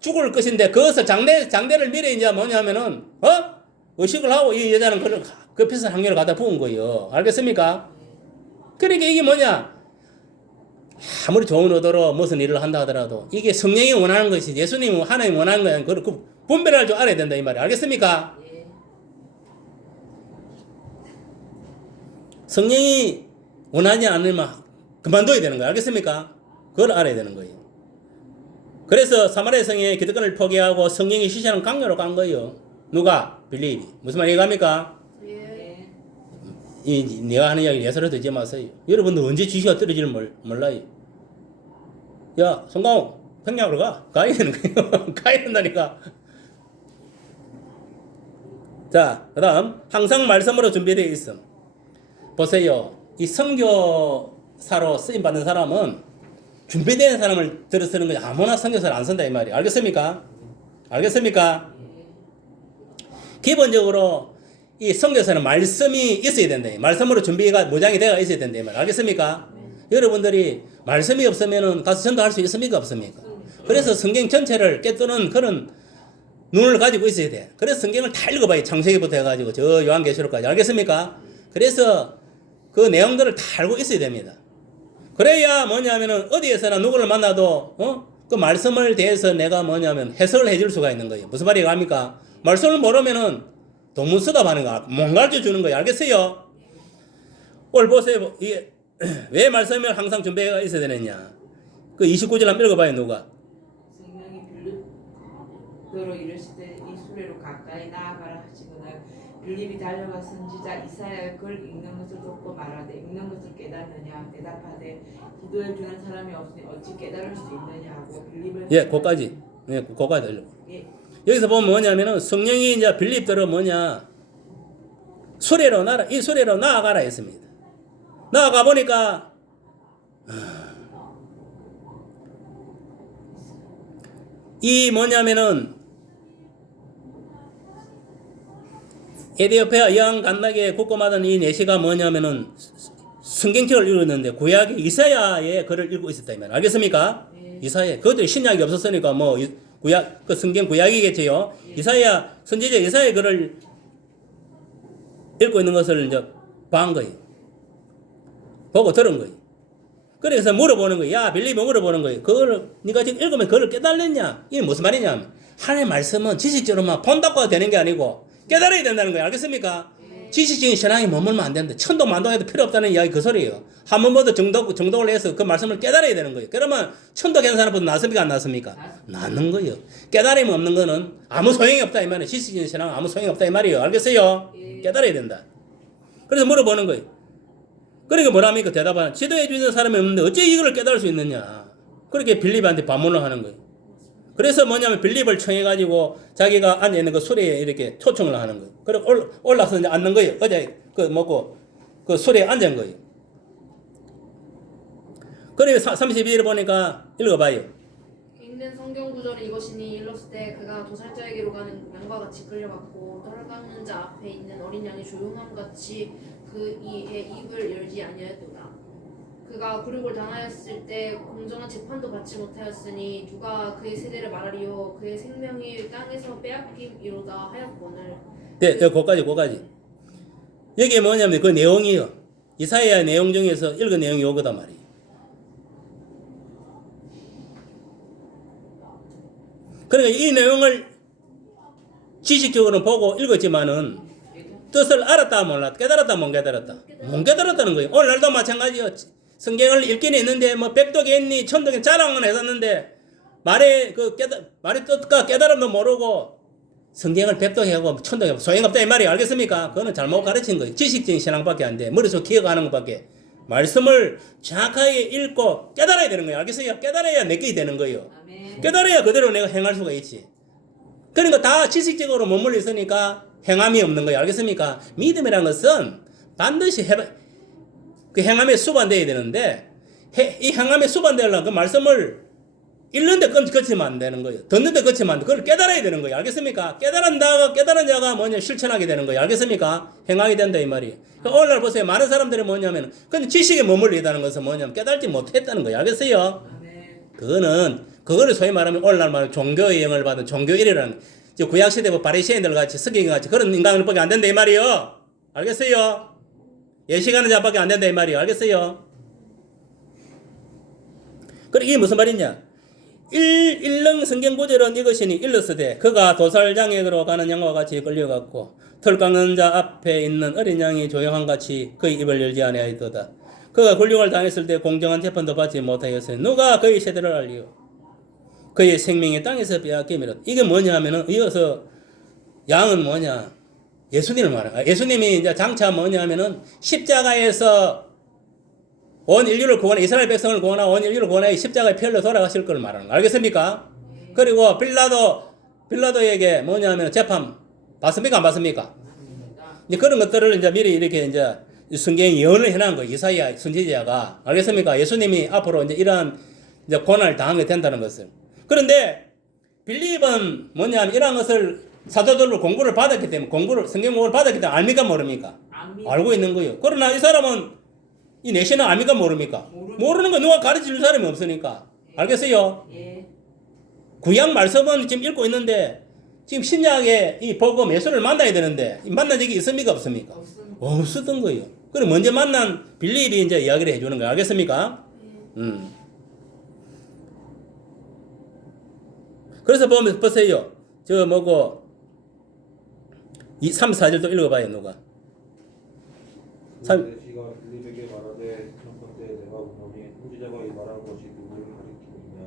죽을 것인데 그것을 장대를 미래 이제 뭐냐면은 의식을 하고 이 여자는 그걸 급해서 항해를 갖다 부은 거예요. 알겠습니까? 그러니까 이게 뭐냐? 아무리 좋은 의도로 무슨 일을 한다 하더라도 이게 성령이 원하는 것이 예수님이 하나님이 원하는 거야. 그걸 분별할 줄 알아야 된다 이 말이에요. 알겠습니까? 성령이 원하지 않으면 그만둬야 되는 거예요. 알겠습니까? 그걸 알아야 되는 거예요. 그래서 사마리아 성의 기득권을 포기하고 성령이 시시하는 강요로 간 거예요. 누가? 빌립이. 무슨 말 이해갑니까? 내가 하는 이야기 예서로 듣지 마세요. 여러분들 언제 지시가 떨어지는 몰라요. 야 송강호 평양으로 가야 되는 거예요. 가야 된다니까. 자 그 다음 항상 말씀으로 준비되어 있음. 보세요. 이 선교사로 쓰임받는 사람은 준비된 사람을 들어 쓰는 거지 아무나 선교사를 안 쓴다 이 말이에요. 알겠습니까? 알겠습니까? 기본적으로 이 선교사는 말씀이 있어야 된다. 말씀으로 준비가 모장이 되어 있어야 된다 이 말이에요. 알겠습니까? 여러분들이 말씀이 없으면 가서 전도할 수 있습니까? 없습니까? 그래서 성경 전체를 깨뜨는 그런 눈을 가지고 있어야 돼. 그래서 성경을 다 읽어봐요. 창세기부터 해가지고 저 요한계시록까지. 알겠습니까? 그래서 그 내용들을 다 알고 있어야 됩니다. 그래야 뭐냐면은 어디에서나 누구를 만나도 그 말씀을 대해서 내가 뭐냐면 해석을 해줄 수가 있는 거예요. 무슨 말이 갑니까? 말씀을 모르면은 동문서답하는 거 못 가르쳐 주는 거예요. 알겠어요? 오늘 보세요. 이게 왜 말씀을 항상 준비가 있어야 되느냐? 그 29절 한번 읽어봐요. 누가? 성령이 빌립으로 이르실 때 이 수레로 가까이 나아가라 하시거늘 빌립이 달려가 선지자 이사야의 글 읽는 것을 돕고 말하되 읽는 것을 깨닫느냐 대답하되 기도해 주는 사람이 없으니 어찌 깨달을 수 있느냐 하고 빌립을 거기까지. 거기까지 들려. 예. 여기서 보면 뭐냐면은 성령이 이제 빌립들은 뭐냐? 수레로 이 수레로 나아가라 했습니다. 나아가 보니까 이 뭐냐면은 에디오피아 여왕 간닥에 국고마던 이 내시가 뭐냐면은 성경책을 읽었는데 구약의 이사야의 글을 읽고 있었다 이 말. 알겠습니까? 이사야. 그것도 신약이 없었으니까 뭐 구약 그 성경 구약이겠지요. 이사야 선지자 이사야의 글을 읽고 있는 것을 이제 본 거예요. 보고 들은 거예요. 그래서 물어보는 거예요. 야 빌립이 물어보는 거예요. 그걸 네가 지금 읽으면 그걸 깨달았냐? 이게 무슨 말이냐? 하나님의 말씀은 지식적으로만 본다고 되는 게 아니고 깨달아야 된다는 거예요. 알겠습니까? 지식적인 신앙이 머물면 안 되는데 천도 만동해도 필요 없다는 이야기 그 소리예요. 한 번보다 정독을 해서 그 말씀을 깨달아야 되는 거예요. 그러면 천도 괜찮은 보다 낫습니까? 안 낫습니까? 낫는 거예요. 깨달음이 없는 거는 아무 소용이 없다 이 말이에요. 지식적인 신앙은 아무 소용이 없다 이 말이에요. 알겠어요? 깨달아야 된다. 그래서 물어보는 거예요. 그러니까 뭐랍니까? 대답하는 지도해 주는 사람이 없는데 어째 이걸 깨달을 수 있느냐. 그렇게 빌립한테 반문을 하는 거예요. 그래서 뭐냐면 빌립을 청해가지고 자기가 앉아있는 그 수레에 이렇게 초청을 하는 거예요. 그리고 올라서 이제 앉는 거예요. 어제 그 수레에 앉은 거예요. 그래서 32일 보니까 읽어봐요. 읽는 성경 구절이 이것이니 일렀을 때 그가 도살자에게로 가는 양과 같이 끌려갔고 털 깎는 자 앞에 있는 어린 양이 조용함 같이 그 이의 입을 열지 아니하였도다. 그가 굴욕을 당하였을 때 공정한 재판도 받지 못하였으니 누가 그의 세대를 말하리요. 그의 생명이 땅에서 빼앗김이로다 하였거늘. 네, 거기까지. 여기 뭐냐면 그 내용이요. 이사야 내용 중에서 읽은 내용이 오거단 말이에요. 그러니까 이 내용을 지식적으로 보고 읽었지만은 뜻을 알았다 몰랐다 깨달았다 못 깨달았다 못 깨달았다는 거예요. 오늘날도 마찬가지요. 성경을 읽긴 했는데 뭐 백독했니 천독했니 자랑은 했었는데 말의 뜻과 깨달음도 모르고 성경을 백독하고 천독하고 소용없다 이 말이에요. 알겠습니까? 그거는 잘못 가르친 거예요. 지식적인 신앙밖에 안 돼. 머릿속 기억하는 것밖에. 말씀을 정확하게 읽고 깨달아야 되는 거예요. 알겠어요? 깨달아야 내게 되는 거예요. 아멘. 깨달아야 그대로 내가 행할 수가 있지. 그러니까 다 지식적으로 머물러 있으니까 행함이 없는 거예요. 알겠습니까? 믿음이라는 것은 반드시 그 행함에 수반되어야 되는데 이 행함에 수반되려면 그 말씀을 읽는데 그치면 안 되는 거예요. 듣는데 그치면 안 돼. 그걸 깨달아야 되는 거예요. 알겠습니까? 깨달은 자가 뭐냐 실천하게 되는 거예요. 알겠습니까? 행하게 된다 이 말이에요. 그러니까 오늘날 보세요. 많은 사람들이 뭐냐면 근데 지식에 머물러 있다는 것은 뭐냐면 깨달지 못했다는 거예요. 알겠어요? 아멘. 그거를 소위 말하면 오늘날 말하면 종교의 영을 받은 종교일이라는 구약시대 뭐 바리새인들 같이 스기인 같이 그런 인간을밖에 안 된다 이 말이에요. 알겠어요? 예식하는 자밖에 안 된다 이 말이에요. 알겠어요? 그래 이게 무슨 말이냐? 일렁 성경 구절은 이것이니 일렀으되 그가 도살장에로 가는 양과 같이 끌려갔고 털 깎는 자 앞에 있는 어린 양이 조용한 같이 그의 입을 열지 아니하였도다. 그가 굴욕을 당했을 때 공정한 재판도 받지 못하였으니 누가 그의 세대를 알리요. 그의 생명이 땅에서 빼앗김이라. 이게 뭐냐 하면은 이어서 양은 뭐냐? 예수님을 말해. 예수님이 이제 장차 뭐냐 하면은 십자가에서 온 인류를 구원해 이스라엘 백성을 구원하고 온 인류를 구원해 십자가에 피흘려 돌아가실 걸 말하는 거. 알겠습니까? 그리고 빌라도에게 뭐냐 하면 재판 받습니까? 안 받습니까? 이제 그런 것들을 이제 미리 이렇게 이제 성경에 예언을 해놓은 거예요. 이사야 선지자가. 알겠습니까? 예수님이 앞으로 이제 이러한 이제 고난을 당하게 된다는 것을. 그런데 빌립은 뭐냐 하면 이러한 것을 사도들로 공부를 받았기 때문에 성경 공부를 받았기 때문에 압니까? 모릅니까? 알고 있는 거예요. 그러나 이 사람은 이 내신은 압니까? 모릅니까? 모르는 거 누가 가르칠 사람이 없으니까. 알겠어요? 예. 구약 말씀은 지금 읽고 있는데 지금 신약의 이 복음 예수를 만나야 되는데 만난 적이 있습니까? 없습니까? 없었던 거예요. 그럼 먼저 만난 빌립이 이제 이야기를 해주는 거예요. 알겠습니까? 그래서 보세요. 저 뭐고 3, 4절도 읽어봐요. 누가? 시가 빌립에게 말하되 청컨대 내가 보노니 선지자가 이 말한 것이 누구를 가리킴이냐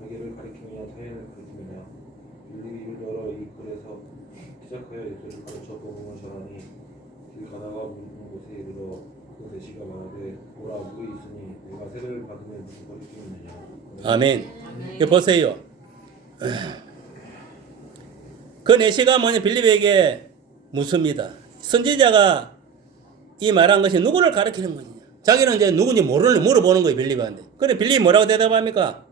자기를 가리킴이냐 타인을 가리킴이냐 빌립이 입을 열어 이 글에서 시작하여 예수를 가르쳐 복음을 전하니 길 가다가 묻는 곳에 이르러 그 내시가 말하되 보라 물이 있으니 내가 세례를 받으면 무슨 가리킴이냐. 아멘. 이거 보세요. 그 내시가 뭐냐 빌립에게 묻습니다. 선지자가 이 말한 것이 누구를 가리키는 거냐? 자기는 이제 누군지 물어보는 거예요, 빌립한테. 그래 빌립이 뭐라고 대답합니까?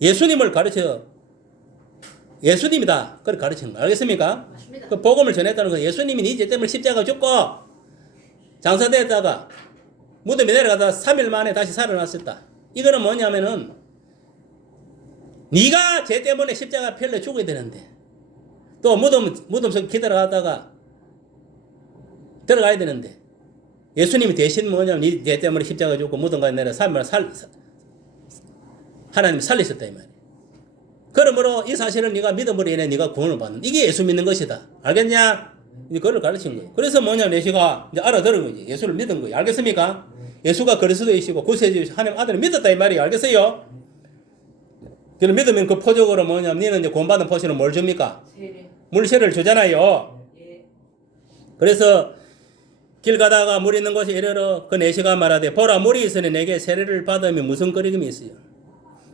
예수님을 가르쳐. 예수님이다. 그걸 가르치는 거 알겠습니까? 맞습니다. 그 복음을 전했다는 거 예수님이 네 죄 때문에 십자가 죽고 장사되었다가 무덤에 내려가다 3일 만에 다시 살아났었다. 이거는 뭐냐면은 네가 죄 때문에 십자가 펴려 죽어야 되는데 또 무덤 속 기다려가다가 들어가야 되는데 예수님이 대신 뭐냐면 네 죄 때문에 십자가 죽고 무덤까지 내려 3일 만에 하나님이 살리셨다 이 말이야. 그러므로 이 사실을 네가 믿음으로 인해 네가 구원을 받는 이게 예수 믿는 것이다. 알겠냐? 그걸 가르친 거예요. 그래서 뭐냐 내시가 이제 알아들은 거지. 예수를 믿은 거예요. 알겠습니까? 예수가 그리스도이시고 구세주이시고 하나님 아들을 믿었다 이 말이에요. 알겠어요? 그걸 믿으면 그 포적으로 뭐냐면 너는 이제 구원받은 포시는 뭘 줍니까? 세례. 물세를 주잖아요. 예. 그래서 길 가다가 물 있는 곳에 이르러 그 내시가 말하되 보라 물이 있으니 내게 세례를 받으면 무슨 거리낌이 있어요.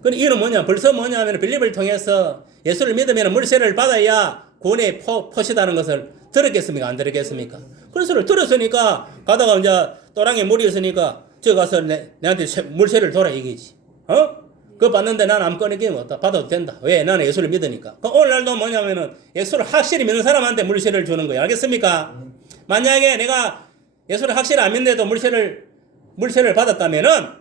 그럼 이는 뭐냐? 벌써 뭐냐면 빌립을 통해서 예수를 믿으면 물세를 받아야 구원의 포시다는 것을 들었겠습니까? 안 들었겠습니까? 그래서 들었으니까 가다가 이제 또랑에 물이 있으니까 저 가서 내한테 물세를 줘라 이기지. 그거 받는데 난 아무거나 게임 없다. 받아도 된다. 왜? 나는 예수를 믿으니까. 오늘날도 뭐냐면은 예수를 확실히 믿는 사람한테 물세를 주는 거예요. 알겠습니까? 만약에 내가 예수를 확실히 안 믿는데도 물세를 받았다면은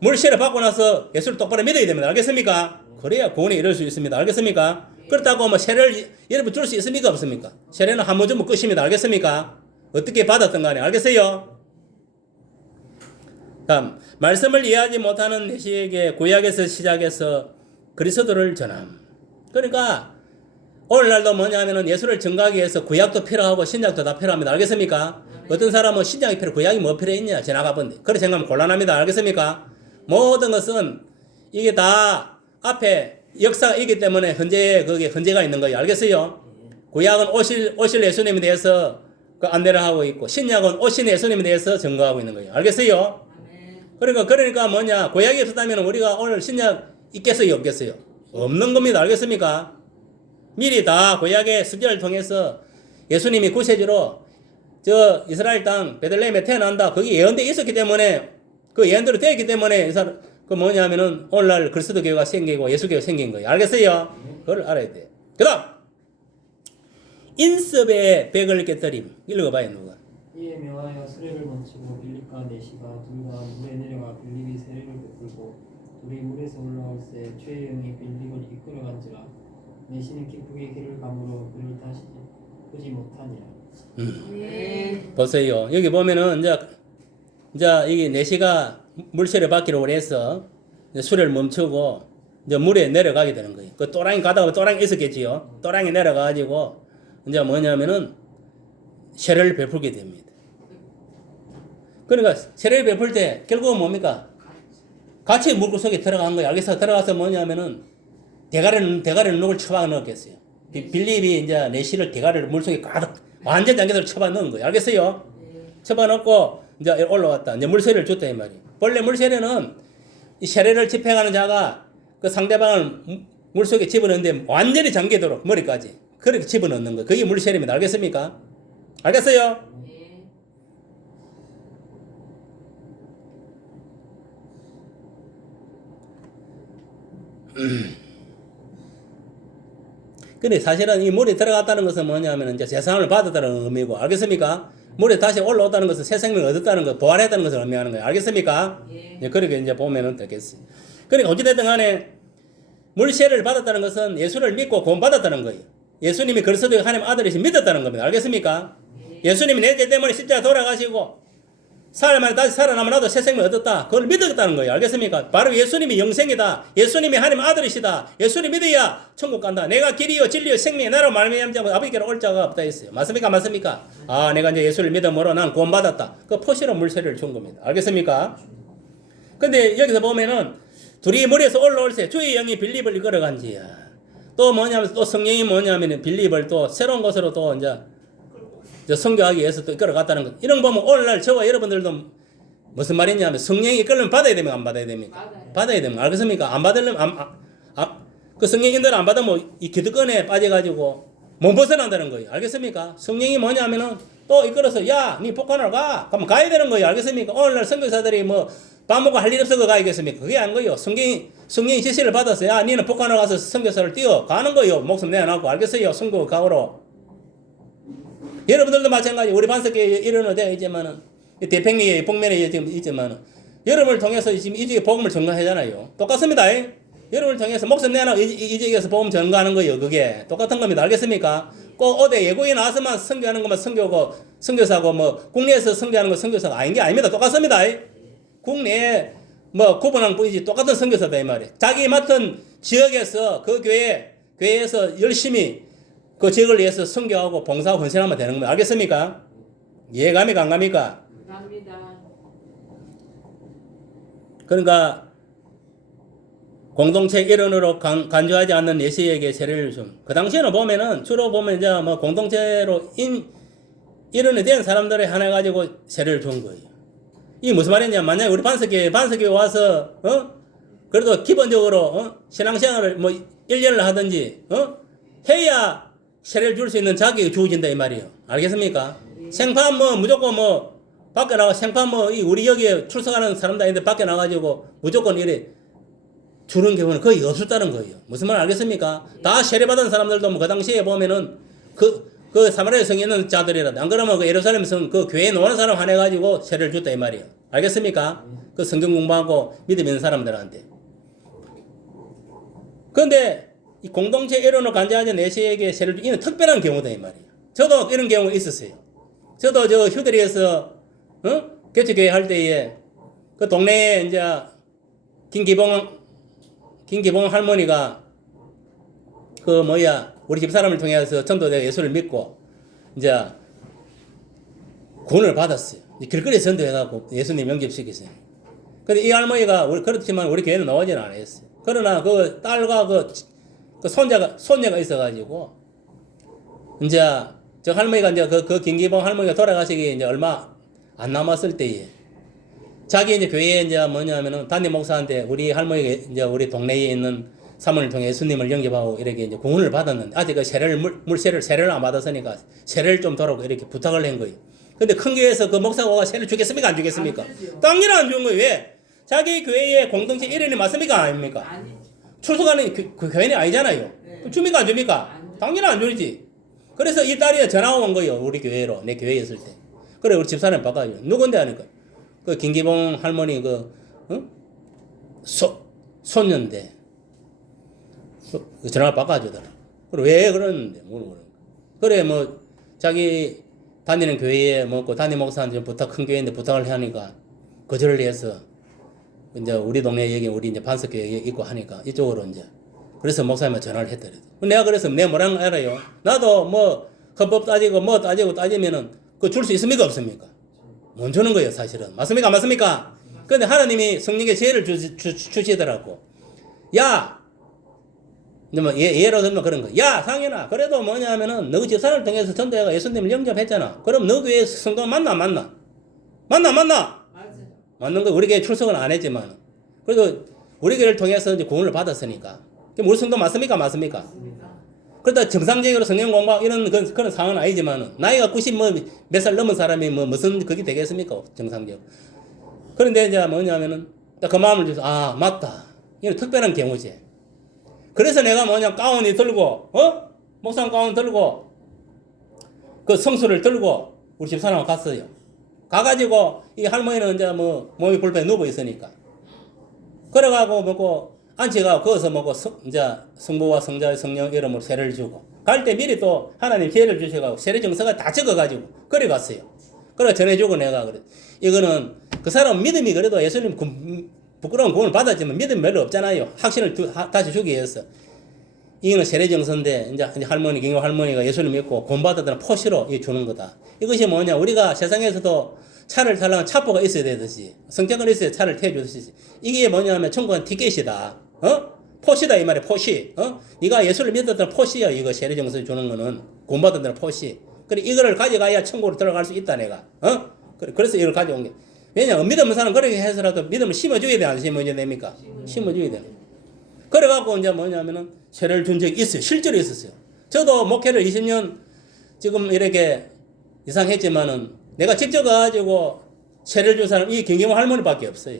물세를 받고 나서 예수를 똑바로 믿어야 됩니다. 알겠습니까? 그래야 구원에 이룰 수 있습니다. 알겠습니까? 그렇다고 뭐 세례를 여러분 줄 수 있습니까? 없습니까? 세례는 한 번 주면 끝입니다. 알겠습니까? 어떻게 받았든 간에 알겠어요? 다음 말씀을 이해하지 못하는 내시에게 구약에서 시작해서 그리스도를 전함. 그러니까 오늘날도 뭐냐면은 예수를 증거하기 위해서 구약도 필요하고 신약도 다 필요합니다. 알겠습니까? 어떤 사람은 신약이 필요, 구약이 뭐 필요했냐 지나가 본데 그렇게 생각하면 곤란합니다. 알겠습니까? 모든 것은 이게 다 앞에 역사가 있기 때문에 거기에 현재가 있는 거예요. 알겠어요? 구약은 오실 예수님에 대해서 그 안내를 하고 있고 신약은 오신 예수님에 대해서 증거하고 있는 거예요. 알겠어요? 그러니까 뭐냐? 구약이 없었다면 우리가 오늘 신약 있겠어요? 없겠어요? 없는 겁니다. 알겠습니까? 미리 다 구약의 습기를 통해서 예수님이 구세주로 저 이스라엘 땅 베들레헴에 태어난다. 거기 예언돼 있었기 때문에 그 예언대로 되었기 때문에 그 뭐냐면은 오늘날 그리스도 교회가 생기고 예수 교회가 생긴 거예요. 알겠어요? 그걸 알아야 돼. 그다음 인섭의 백을 깨뜨림 읽어봐요 누가. 이에 명하여 수레를 멈추고 빌립과 내시가 둘 다 물에 내려가 빌립이 세례를 베풀고 둘이 물에서 올라올 때 죄의 영이 빌립을 이끌어간지라 내시는 기쁘게 길을 감으로 그를 다시 보지 못하니라. 네. 보세요. 여기 보면은 이제 이게 내시가 물세를 받기로 원해서 수레를 멈추고 이제 물에 내려가게 되는 거예요. 그 또랑이 가다가 또랑이 있었겠지요. 또랑이 내려가가지고 이제 뭐냐면은 세례를 베풀게 됩니다. 그러니까 세례를 베풀 때 결국은 뭡니까? 같이 물고 속에 들어간 거예요. 알겠어? 들어가서 뭐냐면은 대가리를 누굴 쳐박 넣었겠어요. 빌립이 이제 내시를 대가리를 물속에 가득 완전 장기를 쳐박 넣은 거예요. 알겠어요? 쳐박 넣고 이제 올라왔다. 이제 물세례를 줬다 이 말이에요. 본래 물세례는 이 세례를 집행하는 자가 그 상대방을 물속에 집어넣는데 완전히 잠기도록 머리까지 그렇게 집어넣는 거. 그게 물세례입니다. 알겠습니까? 알겠어요? 근데 사실은 이 물에 들어갔다는 것은 뭐냐면 이제 세상을 받았다는 의미고 알겠습니까? 물에 다시 올라왔다는 것은 새 생명을 얻었다는 것, 부활했다는 것을 의미하는 거예요. 알겠습니까? 예. 그렇게 이제 보면은 되겠어요. 그러니까 어찌됐든 간에 물세를 받았다는 것은 예수를 믿고 구원받았다는 거예요. 예수님이 그리스도의 하나님 아들이시 믿었다는 겁니다. 알겠습니까? 예수님이 내 죄 때문에 십자가 돌아가시고 사흘만에 다시 살아나면 나도 새 생명을 얻었다. 그걸 믿었다는 거예요. 알겠습니까? 바로 예수님이 영생이다. 예수님이 하나님 아들이시다. 예수님 믿어야 천국 간다. 내가 길이요 진리요 생명이 나로 말미암지 아버지께로 올 자가 없다 했어요. 맞습니까? 맞습니까? 아, 내가 이제 예수를 믿음으로 난 구원받았다. 그 포시로 물세를 준 겁니다. 알겠습니까? 근데 여기서 보면은 둘이 물에서 올라올 때 주의 영이 빌립을 이끌어간지야. 또 뭐냐면 또 성령이 뭐냐면 빌립을 또 새로운 곳으로 또 이제 선교하기 위해서 또 이끌어갔다는 것. 이런 거 보면 오늘날 저와 여러분들도 무슨 말이냐면 성령이 이끌면 받아야 됩니까? 안 받아야 됩니까? 받아야 됩니다. 알겠습니까? 안 받으려면 그 성령 인도를 안 받으면 이 기득권에 빠져가지고 못 벗어난다는 거예요. 알겠습니까? 성령이 뭐냐면은 또 이끌어서 야, 니 복관하러 가. 그러면 가야 되는 거예요. 알겠습니까? 오늘날 선교사들이 뭐 밥 먹고 할 일 없어서 가야겠습니까? 그게 아닌 거예요. 성령이 지시를 받아서 야, 니는 복관하러 가서 선교사를 뛰어 가는 거예요. 목숨 내놔고. 알겠어요? 선교 각오로. 여러분들도 마찬가지. 우리 반석교회 이런 데가 있지만은 대평리에 복면에 지금 있지만은 여러분을 통해서 지금 이 지역에 복음을 전가하잖아요. 똑같습니다. 여러분을 통해서 목숨 내놔 이 지역에서 복음 전가하는 거예요. 그게 똑같은 겁니다. 알겠습니까? 꼭 어디 예고에 나와서만 선교하는 것만 선교고 선교사고 뭐 국내에서 선교하는 거 선교사가 아닌 게 아닙니다. 똑같습니다. 국내에 뭐 구분한 뿐이지 똑같은 선교사다 이 말이에요. 자기 맡은 지역에서 그 교회에서 열심히 그 지역을 위해서 선교하고 봉사하고 헌신하면 되는 겁니다. 알겠습니까? 이해갑니까? 안 갑니까? 갑니다. 그러니까 공동체 일원으로 간주하지 않는 예시에게 세례를 좀. 그 당시에는 보면은 주로 보면 이제 뭐 공동체로 일원이 된 사람들의 하나 가지고 세례를 준 거예요. 이게 무슨 말이냐? 만약에 우리 반석교회 와서 그래도 기본적으로 신앙생활을 뭐 1년을 하든지 해야 세례를 줄 수 있는 자격이 주어진다 이 말이에요. 알겠습니까? 생판 뭐 무조건 뭐 밖에 나가 생판 뭐 우리 여기에 출석하는 사람도 아닌데 밖에 나가지고 무조건 이래 주는 경우는 거의 없었다는 거예요. 무슨 말 알겠습니까? 다 세례받은 사람들도 뭐 그 당시에 보면은 그 사마리아 성에 있는 자들이라도 안 그러면 그 예루살렘 성 그 교회에 노는 사람 하나 가지고 세례를 줬다 이 말이에요. 알겠습니까? 그 성경 공부하고 믿음 있는 사람들한테. 그런데 이 공동체 일원으로 간주하지 내시에게 세례를 준 이는 특별한 경우다 이 말이에요. 저도 이런 경우가 있었어요. 저도 저 휴대리에서 개척교회 할 때에 그 동네에 이제 김기봉 할머니가 우리 집사람을 통해서 전도대 예수를 믿고 이제 구원을 받았어요. 길거리에 전도해갖고 예수님 영접시켰어요. 근데 이 할머니가 그렇지만 우리 교회는 나오지는 않았어요. 그러나 그 딸과 그 손녀가 있어가지고 이제 저 할머니가 이제 그 김기봉 할머니가 돌아가시기 이제 얼마 안 남았을 때에 자기 이제 교회에 이제 뭐냐면은 담임 목사한테 우리 할머니가 이제 우리 동네에 있는 사모를 통해 예수님을 영접하고 이렇게 이제 구원을 받았는데 아직 그 세례를 안 받았으니까 세례를 좀 도라고 이렇게 부탁을 한 거예요. 근데 큰 교회에서 그 목사가 세례를 주겠습니까? 안 주겠습니까? 당연히 안 주는 거예요. 왜? 자기 교회의 공동체 일원이 맞습니까? 아닙니까? 아니. 출석하는 그 교회는 아니잖아요. 네. 줍니까? 안 줍니까? 당연히 안 주지. 그래서 이 딸이 전화 온 거예요. 우리 교회로. 내 교회에 있을 때. 그래 우리 집사람 바꿔요. 누군데 하니까. 그 김기봉 할머니 손녀인데 전화 바꿔주더라. 그래 왜 그러는데 그래 뭐 자기 다니는 교회에 그 담임 목사한테 부탁 큰 교회인데 부탁을 하니까 거절을 해서 이제 우리 동네 여기 우리 이제 반석교회 있고 하니까 이쪽으로 이제 그래서 목사님한테 전화를 했더래. 내가 그래서 내가 뭐라는 거 알아요? 나도 뭐 헌법 따지고 뭐 따지면은 그 줄 수 있습니까 없습니까? 못 주는 거예요 사실은. 맞습니까 안 맞습니까? 그런데 하나님이 성령의 지혜를 주시더라고. 야 뭐 예로 들면 그런 거. 야 상현아 그래도 뭐냐면은 너 집사를 통해서 전도해가 예수님을 영접했잖아. 그럼 너 교회 성도 맞나? 맞아. 맞는 거. 우리 교회 출석은 안 했지만 그래도 우리 교회를 통해서 이제 구원을 받았으니까. 그럼 우리 성도 맞습니까? 그러다 정상적으로 성경 공부 이런 그런 상황은 아니지만 나이가 90 몇 살 넘은 사람이 무슨 그게 되겠습니까? 정상적으로. 그런데 이제 뭐냐면은 그 마음을 줘서 맞다. 이건 특별한 경우지. 그래서 내가 가운이 들고 목상 가운 들고 그 성수를 들고 우리 집사람하고 갔어요. 가가지고 이 할머니는 이제 몸이 불편해 누워 있으니까 그래가고 앉혀가고 거기서 이제 성부와 성자의 성령 이름으로 세례를 주고 갈 때 미리 또 하나님 기회를 주셔가지고 세례 정서가 다 적어가지고 그래 갔어요. 그래 전해주고 내가 그래 이거는 그 사람 믿음이 그래도 예수님 부끄러운 구원을 받았지만 믿음이 별로 없잖아요. 확신을 다시 주기 위해서 이거는 세례 정서인데 이제 김호 할머니가 예수님 믿고 구원 받았다는 포시로 주는 거다. 이것이 뭐냐 우리가 세상에서도 차를 타려면 차포가 있어야 되듯이 성격은 있어야 차를 태워주듯이 이게 뭐냐면 천국은 티켓이다. 포시다 이 말이야. 포시. 네가 예수를 믿었다는 포시야. 이거 세례 정서 주는 거는 구원 받았다는 포시. 그래 이거를 가져가야 천국으로 들어갈 수 있다 내가. 그래서 이걸 가져온 게. 왜냐 믿음 없는 사람 그렇게 해서라도 믿음을 심어줘야 돼 안 심어줘야 됩니까? 심어줘야 돼. 그래갖고 이제 뭐냐면은 세례를 준 적이 있어요. 실제로 있었어요. 저도 목회를 20년 지금 이렇게 이상 했지만은 내가 직접 가가지고 세례를 준 사람 이 김경호 할머니밖에 없어요.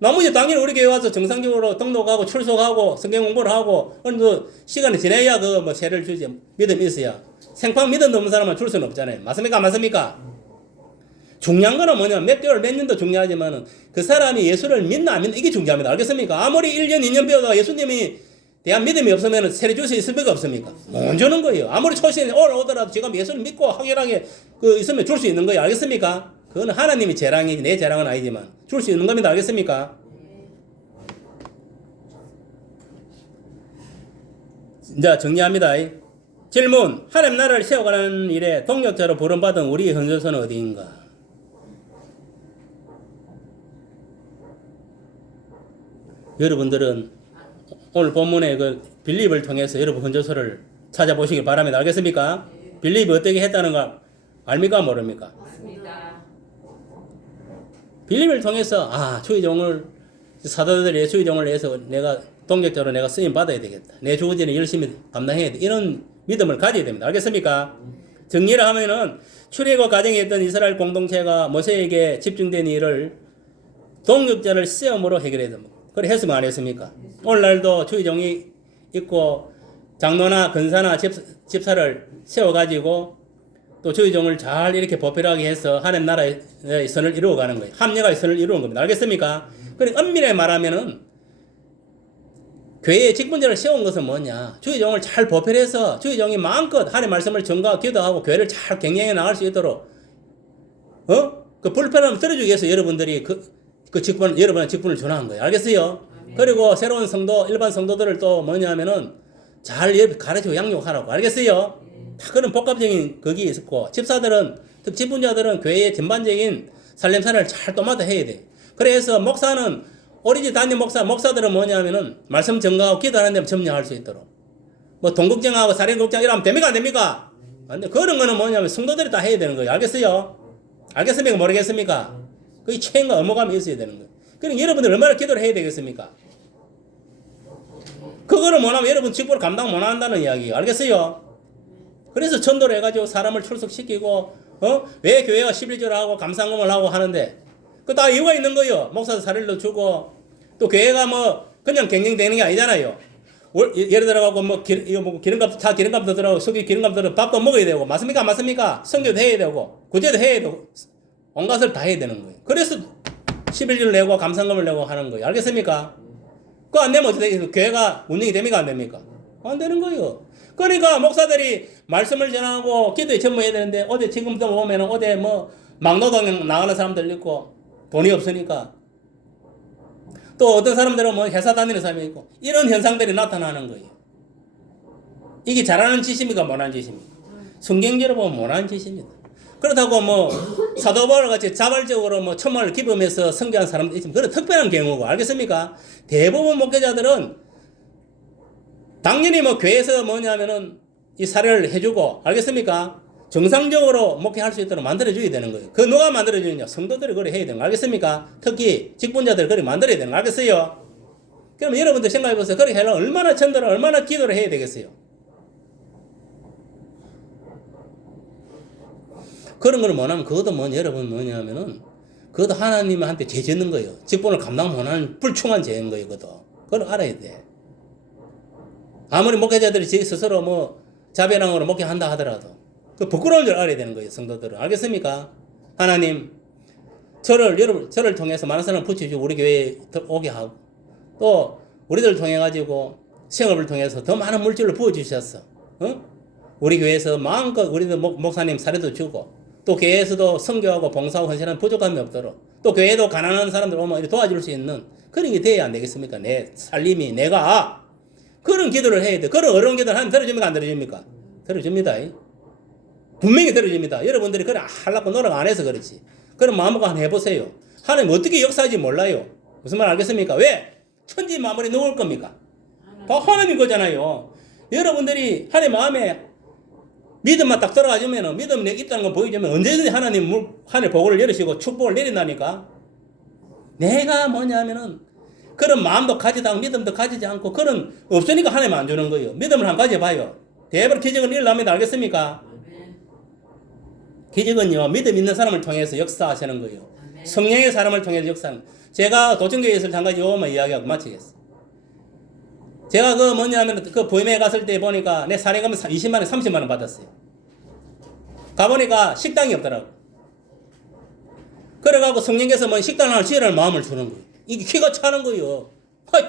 나머지 당연히 우리 교회 와서 정상적으로 등록하고 출석하고 성경 공부를 하고 어느 정도 시간이 지나야 그 뭐 세례를 주지. 믿음이 있어야. 생판 믿음 없는 사람은 줄 수는 없잖아요. 맞습니까? 안 맞습니까? 중요한 거는 뭐냐면 몇 개월 몇 년도 중요하지만은 그 사람이 예수를 믿나 안 믿나 이게 중요합니다. 알겠습니까? 아무리 1년 2년 배우다가 예수님이 대한 믿음이 없으면 세례 줄 수 있습니까? 없습니까? 못 주는 거예요. 아무리 초신에 올라오더라도 지금 예수를 믿고 확실하게 그 있으면 줄 수 있는 거예요. 알겠습니까? 그거는 하나님의 재량이지 내 재량은 아니지만 줄 수 있는 겁니다. 알겠습니까? 이제 정리합니다. 질문. 하나님 나라를 세워가는 일에 동력자로 부름받은 우리의 현저서는 어디인가? 여러분들은 오늘 본문의 그 빌립을 통해서 여러분 현저서를 찾아보시길 바랍니다. 알겠습니까? 빌립이 어떻게 했다는 걸 압니까? 모릅니까? 맞습니다. 빌립을 통해서 주의 종을 사도들이 주의 종을 위해서 내가 동력자로 내가 쓰임 받아야 되겠다. 내 주어지는 열심히 감당해야 돼. 이런 믿음을 가져야 됩니다. 알겠습니까? 정리를 하면은 출애굽 과정에 있던 이스라엘 공동체가 모세에게 집중된 일을 동력자를 세움으로 해결해야 됩니다. 그래 했으면 안 했습니까? 오늘날도 주의 종이 있고 장로나 근사나 집사를 세워가지고 또 주의 종을 잘 이렇게 보필하게 해서 하나님 나라의 선을 이루어가는 거예요. 합력의 선을 이루는 겁니다. 알겠습니까? 그러니까 엄밀히 말하면은 교회의 직분자를 세운 것은 뭐냐? 주의 종을 잘 보필해서 주의 종이 마음껏 하나님의 말씀을 전가하고 기도하고 교회를 잘 경영해 나갈 수 있도록 그 불편함을 들어주기 위해서 여러분들이 여러분의 직분을 전한 거예요. 알겠어요? 그리고 새로운 성도, 일반 성도들을 또 뭐냐면은 잘 가르치고 양육하라고. 알겠어요? 다 그런 복합적인 그게 있었고, 집사들은, 특 직분자들은 교회의 전반적인 살림살이를 잘 도맡아 해야 돼. 그래서 목사는, 오리지 단임 목사들은 뭐냐면은 말씀 전가하고 기도하는 데 점령할 수 있도록. 뭐 동국정하고 사립국정 이러면 됩니까? 안 됩니까? 안 돼. 그런 거는 뭐냐면 성도들이 다 해야 되는 거예요. 알겠어요? 알겠습니까? 모르겠습니까? 그게 책임과 의무감이 있어야 되는 거예요. 그러니까 여러분들 얼마나 기도를 해야 되겠습니까? 그거를 못하면 여러분 직분을 감당 못한다는 이야기예요. 알겠어요? 그래서 전도를 해가지고 사람을 출석시키고 왜 교회가 11조를 하고 감상금을 하고 하는데 그 다 이유가 있는 거예요. 목사도 사례를 주고 또 교회가 뭐 그냥 경영되는 게 아니잖아요. 예를 들어가고 뭐 기름값 다 기름값도 들어가고 석유 기름값도 들어가고 밥도 먹어야 되고 맞습니까? 맞습니까? 성교도 해야 되고 구제도 해야 되고 온 것을 다 해야 되는 거예요. 그래서 11조를 내고 감상금을 내고 하는 거예요. 알겠습니까? 그거 안 되면 어떻게 교회가 운영이 됩니까? 안 됩니까? 안 되는 거예요. 그러니까 목사들이 말씀을 전하고 기도에 전무해야 되는데 어디 지금도 보면 어디 뭐 막노동 나가는 사람들 있고 돈이 없으니까 또 어떤 사람들은 뭐 회사 다니는 사람이 있고 이런 현상들이 나타나는 거예요. 이게 잘하는 짓입니까? 못하는 짓입니까? 성경적으로 보면 못하는 짓입니다. 그렇다고 뭐 사도 바울 같이 자발적으로 뭐 천만을 기범해서 성교한 사람도 있지만 그런 특별한 경우고 알겠습니까? 대부분 목회자들은 당연히 뭐 교회에서 뭐냐면은 이 사례를 해주고 알겠습니까? 정상적으로 목회할 수 있도록 만들어줘야 되는 거예요. 그 누가 만들어주느냐? 성도들이 그래 해야 되는 거 알겠습니까? 특히 직분자들이 그래 만들어야 되는 거 알겠어요? 그럼 여러분들 생각해보세요. 그렇게 하려면 얼마나 전도를 얼마나 기도를 해야 되겠어요? 그런 걸 못하면 그것도 여러분 뭐냐면은 그것도 하나님한테 죄 짓는 거예요. 직분을 감당 못하는 불충한 죄인 거예요. 그것도. 그걸 알아야 돼. 아무리 목회자들이 스스로 뭐 자배랑으로 목회한다 하더라도 그 부끄러운 줄 알아야 되는 거예요. 성도들은. 알겠습니까? 하나님 저를 통해서 많은 사람을 붙여주고 우리 교회에 오게 하고 또 우리들 통해 가지고 생업을 통해서 더 많은 물질을 부어주셨어. 우리 교회에서 마음껏 우리들 목사님 사례도 주고 또 교회에서도 선교하고 봉사하고 헌신하는 부족함이 없도록 또 교회도 가난한 사람들 오면 도와줄 수 있는 그런 게 돼야 안 되겠습니까? 내 살림이 내가 그런 기도를 해야 돼. 그런 어려운 기도를 하면 들어줍니까? 안 들어줍니까? 들어줍니다. 분명히 들어줍니다. 여러분들이 그래 하려고 노력 안 해서 그렇지. 그런 마음먹고 한번 해보세요. 하나님 어떻게 역사하지 몰라요. 무슨 말 알겠습니까? 왜? 천지 마무리 누굴 겁니까? 다 하나님 거잖아요. 여러분들이 하나님 마음에 믿음만 딱 들어가주면 믿음 내 있다는 거 보여주면 언제든지 하나님 복을 열으시고 축복을 내린다니까. 내가 뭐냐면은 그런 마음도 가지도 않고 믿음도 가지지 않고 그런 없으니까 하나님 안 주는 거예요. 믿음을 한 가지 봐요. 대부분 기적은 일어납니다. 알겠습니까? 아멘. 기적은요, 믿음 있는 사람을 통해서 역사하시는 거예요. 아멘. 성령의 사람을 통해서 역사하는 거예요. 제가 도청교회에 있을 때 한 가지 요것만 이야기하고 마치겠습니다. 제가 그 뭐냐면 그 보임에 갔을 때 보니까 내 사례금은 20만원, 30만원 받았어요. 가보니까 식당이 없더라고. 그래가지고 성령께서 뭐 식당 하나 지으라는 마음을 주는 거예요. 이게 기가 차는 거예요.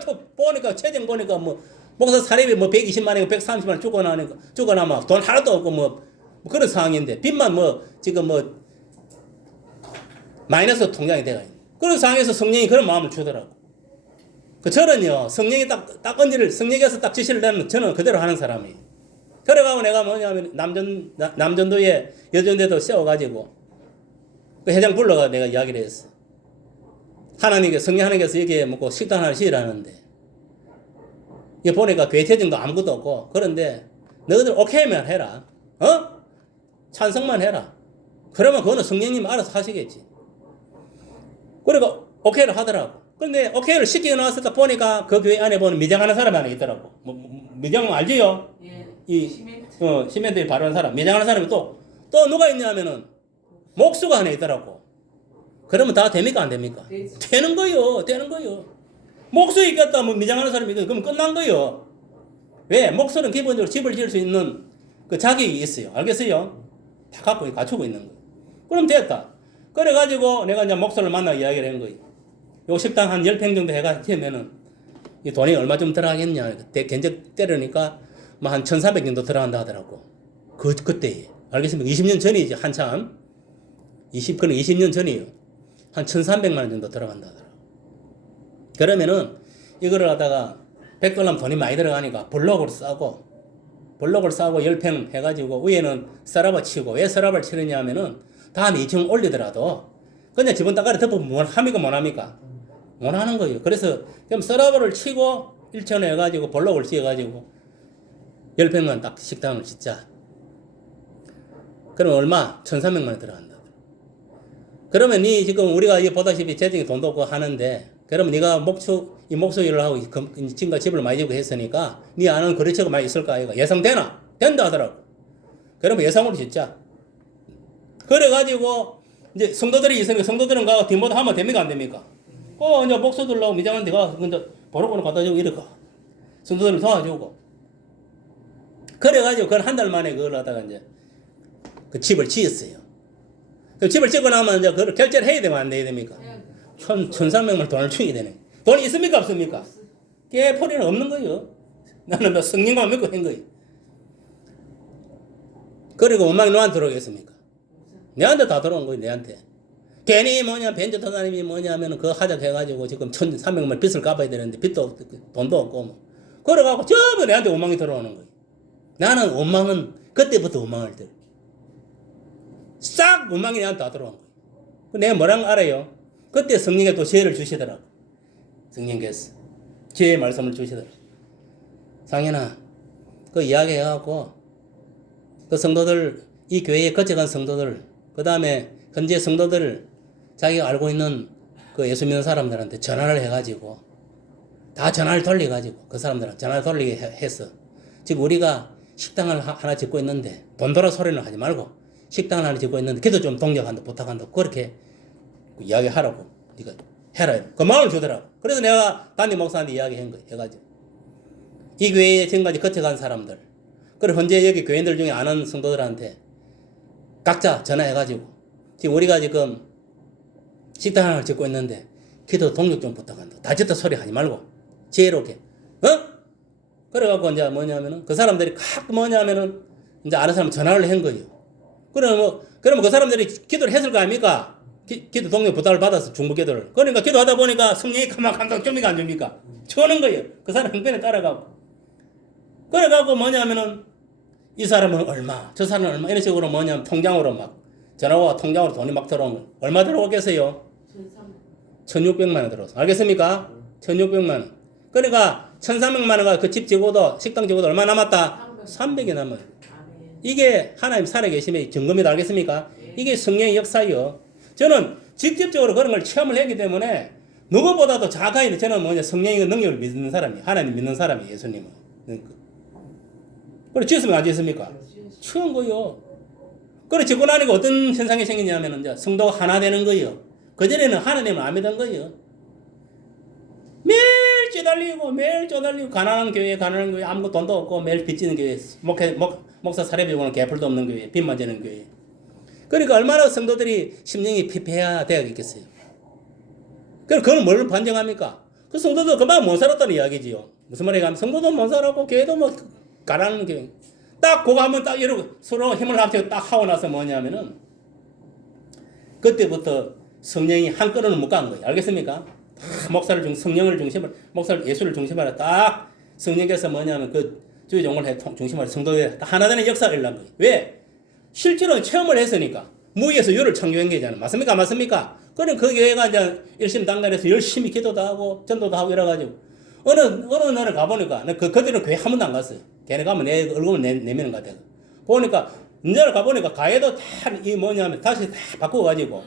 또 보니까, 최종 보니까 뭐, 목사 사례비 뭐 120만원, 130만원 주거나면 돈 하나도 없고 뭐 그런 상황인데, 빚만 뭐, 지금 뭐, 마이너스 통장이 돼가 있는. 그런 상황에서 성령이 그런 마음을 주더라고. 저는요, 성령이 딱 언지를, 성령께서 딱 지시를 내면 저는 그대로 하는 사람이에요. 그래가지고 내가 뭐냐면, 남전도에 여전대도 세워가지고, 그 회장 불러가 내가 이야기를 했어. 성령 하나님께서 여기에 먹고 식당 하나 지으라는데, 이게 보니까 교회 재정도 아무것도 없고, 그런데 너희들 오케이만 해라. 찬성만 해라. 그러면 그거는 성령님 알아서 하시겠지. 그러니까 오케이를 하더라고. 근데 오케이를 시키고 나서 딱 보니까 그 교회 안에 보는 미장하는 사람이 하나 있더라고. 미장 알지요? 예. 이 시멘트. 시멘트에 바르는 사람, 미장하는 사람이 또 누가 있냐면은 목수가 하나 있더라고. 그러면 다 됩니까 안 됩니까? 되지. 되는 거요. 목수 있겠다, 뭐 미장하는 사람이 있겠다. 그러면 끝난 거요. 왜? 목수는 기본적으로 집을 지을 수 있는 그 자격이 있어요. 알겠어요? 다 갖추고 있는 거예요. 그럼 됐다. 그래가지고 내가 이제 목사를 만나 이야기를 한 거예요. 요 식당 한 10평 정도 해면은 이 돈이 얼마 좀 들어가겠냐. 그때 견적 때리니까 뭐 한 1,400 정도 들어간다 하더라고. 그때. 알겠습니까? 20년 전이지, 한참. 20년 전이에요. 한 1,300만 원 정도 들어간다 하더라고. 그러면은 이거를 갖다가 100달러면 돈이 많이 들어가니까 블록을 싸고 10평 해가지고 위에는 서랍을 치고, 왜 서랍을 치느냐 하면은 다음에 2층 올리더라도 그냥 지붕 땅가리 덮으면 뭘 합니까 못 합니까? 못 하는 거예요. 그래서 그럼 서랍을 치고 1층에 해가지고 블록을 지어가지고 10평만 딱 식당을 짓자. 그럼 얼마? 1,300만 원 들어간다. 그러면 니 지금 우리가 보다시피 재정에 돈도 없고 하는데, 그러면 네가 이 목수 일을 하고 지금까지 집을 많이 지고 했으니까 네 아는 거래처가 많이 있을까 아이가 예상되나? 된다 하더라고. 그러면 예상으로 짓자. 그래가지고 이제 성도들이 있으니까 성도들은 가고 뒷모드 하면 됩니까 안 됩니까? 이제 목수들하고 미장한테 가 근데 보러보러 갖다 주고 이렇게 성도들을 도와주고. 그래가지고 그걸 한 달 만에 그걸 하다가 이제 그 집을 지었어요. 그 집을 짓고 나면 이제 그걸 결제를 해야 되면 안 해야 됩니까? 1,300만 돈을 주게 되네. 돈이 있습니까 없습니까? 깨포리는 없는 거예요. 나는 뭐 성령만 믿고 한 거예요. 그리고 원망이 너한테 들어오겠습니까? 내한테 다 들어온 거예요. 내한테. 괜히 벤처 도사님이 뭐냐면 그거 하자고 해가지고 지금 1,300만 빚을 갚아야 되는데 빚도 없고 돈도 없고 뭐. 그래갖고 전부 내한테 원망이 들어오는 거예요. 나는 원망은 그때부터 원망을 들어. 싹 원망이 내한테 다 들어온 거예요. 내가 뭐랑 알아요? 그때 성령이 또 지혜를 주시더라고. 성령께서 지혜의 말씀을 주시더라고. 상현아, 그 이야기 해갖고 그 성도들, 이 교회에 거쳐간 성도들, 그 다음에 현재 성도들, 자기가 알고 있는 그 예수 믿는 사람들한테 전화를 해가지고 다 전화를 돌려가지고 그 사람들한테 전화를 돌리게 해서 지금 우리가 식당을 하나 짓고 있는데 돈 돌아 소리는 하지 말고 식당을 하나 짓고 있는데 기도 좀 동력한다 부탁한다 그렇게 이야기하라고 네가 해라. 그 마음을 주더라고. 그래서 내가 담임 목사한테 이야기한 거예요. 해가지고 이 교회에 지금까지 거쳐간 사람들, 그리고 현재 여기 교인들 중에 아는 성도들한테 각자 전화해가지고 지금 우리가 지금 식당 하나 짓고 있는데 기도 동력 좀 부탁한다. 다 짓다 소리 하지 말고 지혜롭게. 그래갖고 이제 뭐냐면은 그 사람들이 각 뭐냐면은 이제 아는 사람 전화를 한 거예요. 그러면 그 사람들이 기도를 했을 거 아닙니까? 기도 동력 부탁을 받아서 중보 기도를. 그러니까 기도하다 보니까 성령이 감당 줍니까 안 줍니까? 주는 거예요. 그 사람 형편에 따라가고. 그래갖고 뭐냐면은 이 사람은 얼마, 저 사람은 얼마 이런 식으로 뭐냐면 통장으로 막 전화와 통장으로 돈이 막 들어온 거예요. 얼마 들어오겠어요? 1,600만 원 들어왔어. 알겠습니까? 1,600만 원. 그러니까 1,300만 원가 그 집 지고도 식당 지고도 얼마 남았다? 300이 남아요. 이게 하나님 살아계심의 증거입니다. 알겠습니까? 이게 성령의 역사예요. 저는 직접적으로 그런 걸 체험을 했기 때문에 누구보다도 자가히 저는 성령의 능력을 믿는 사람이에요. 하나님 믿는 사람이에요. 예수님은. 그래 지었습니까 안 지었습니까? 치운 거요. 그래 짓고 나니까 어떤 현상이 생기냐면은 이제 성도가 하나 되는 거예요. 그 전에는 하나님을 안 믿은 거예요. 매일 쪼달리고 가난한 교회 아무것도 돈도 없고 매일 빚지는 교회 목사 사례비 보는 개풀도 없는 교회 빚만 지는 교회. 그러니까 얼마나 성도들이 심령이 피폐해야 되겠어요. 그럼 그걸 뭘 반증합니까? 그 성도도 그만 못 살았다는 이야기지요. 무슨 말이냐 하면 성도도 못 살았고 교회도 뭐 가난한 교회. 딱 그거 하면 딱 이러고 서로 힘을 합치고 딱 하고 나서 뭐냐면은 그때부터 성령이 한 걸음을 못 간 거예요. 알겠습니까? 다 성령을 중심으로 목사를 예수를 중심으로 딱 성령께서 뭐냐면 그 주의 종을 중심으로 성도에 하나 되는 역사를 일어난 거예요. 왜? 실제로 체험을 했으니까 무위에서 유를 창조한 게잖아요. 맞습니까? 맞습니까? 그럼 그 교회가 이제 열심히 당간해서 열심히 기도도 하고 전도도 하고 이래가지고 어느 날에 가보니까 그들은 교회 한 번도 안 갔어요. 걔네 가면 내 얼굴을 내미는 것 같아요. 보니까 이제를 가보니까 가해도 다 이 뭐냐면 다시 다 바꾸어가지고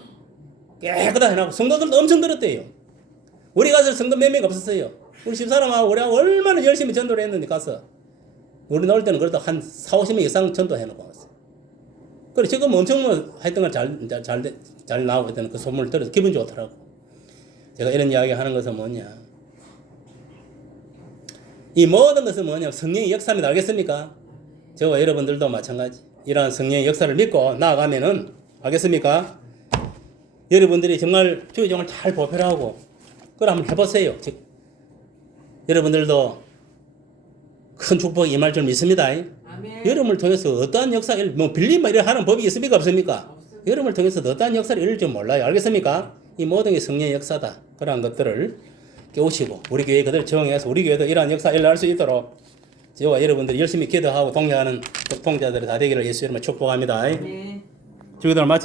깨끗하게 해놓고 성도들도 엄청 들었대요. 우리 가서 성도 몇 명 없었어요. 우리 집사람하고 우리하고 얼마나 열심히 전도를 했는데 가서 우리 나올 때는 그래도 한 40-50명 이상 전도해놓고 왔어요. 그래 지금 엄청 뭐 하여튼 잘 나오고 있다는 그 소문을 들어서 기분 좋더라고. 제가 이런 이야기 하는 것은 뭐냐, 이 모든 것은 뭐냐 성령의 역사입니다. 알겠습니까? 저와 여러분들도 마찬가지 이러한 성령의 역사를 믿고 나아가면은 알겠습니까? 여러분들이 정말 주의 종을 잘 보필하고 그걸 한번 해보세요. 즉 여러분들도 큰 축복이 임할 줄 믿습니다. 아멘. 여러분을 통해서 어떠한 역사를 뭐 빌리면 이래 하는 법이 있습니까 없습니까? 없습니다. 여러분을 통해서 어떠한 역사를 이룰 줄 몰라요. 알겠습니까? 이 모든 게 성령의 역사다. 그러한 것들을 깨우치고 우리 교회에 그대로 적용해서 우리 교회도 이러한 역사를 일어날 수 있도록 저와 여러분들이 열심히 기도하고 동행하는 독통자들이 다 되기를 예수 이름으로 축복합니다. 아멘. 주기도를 마치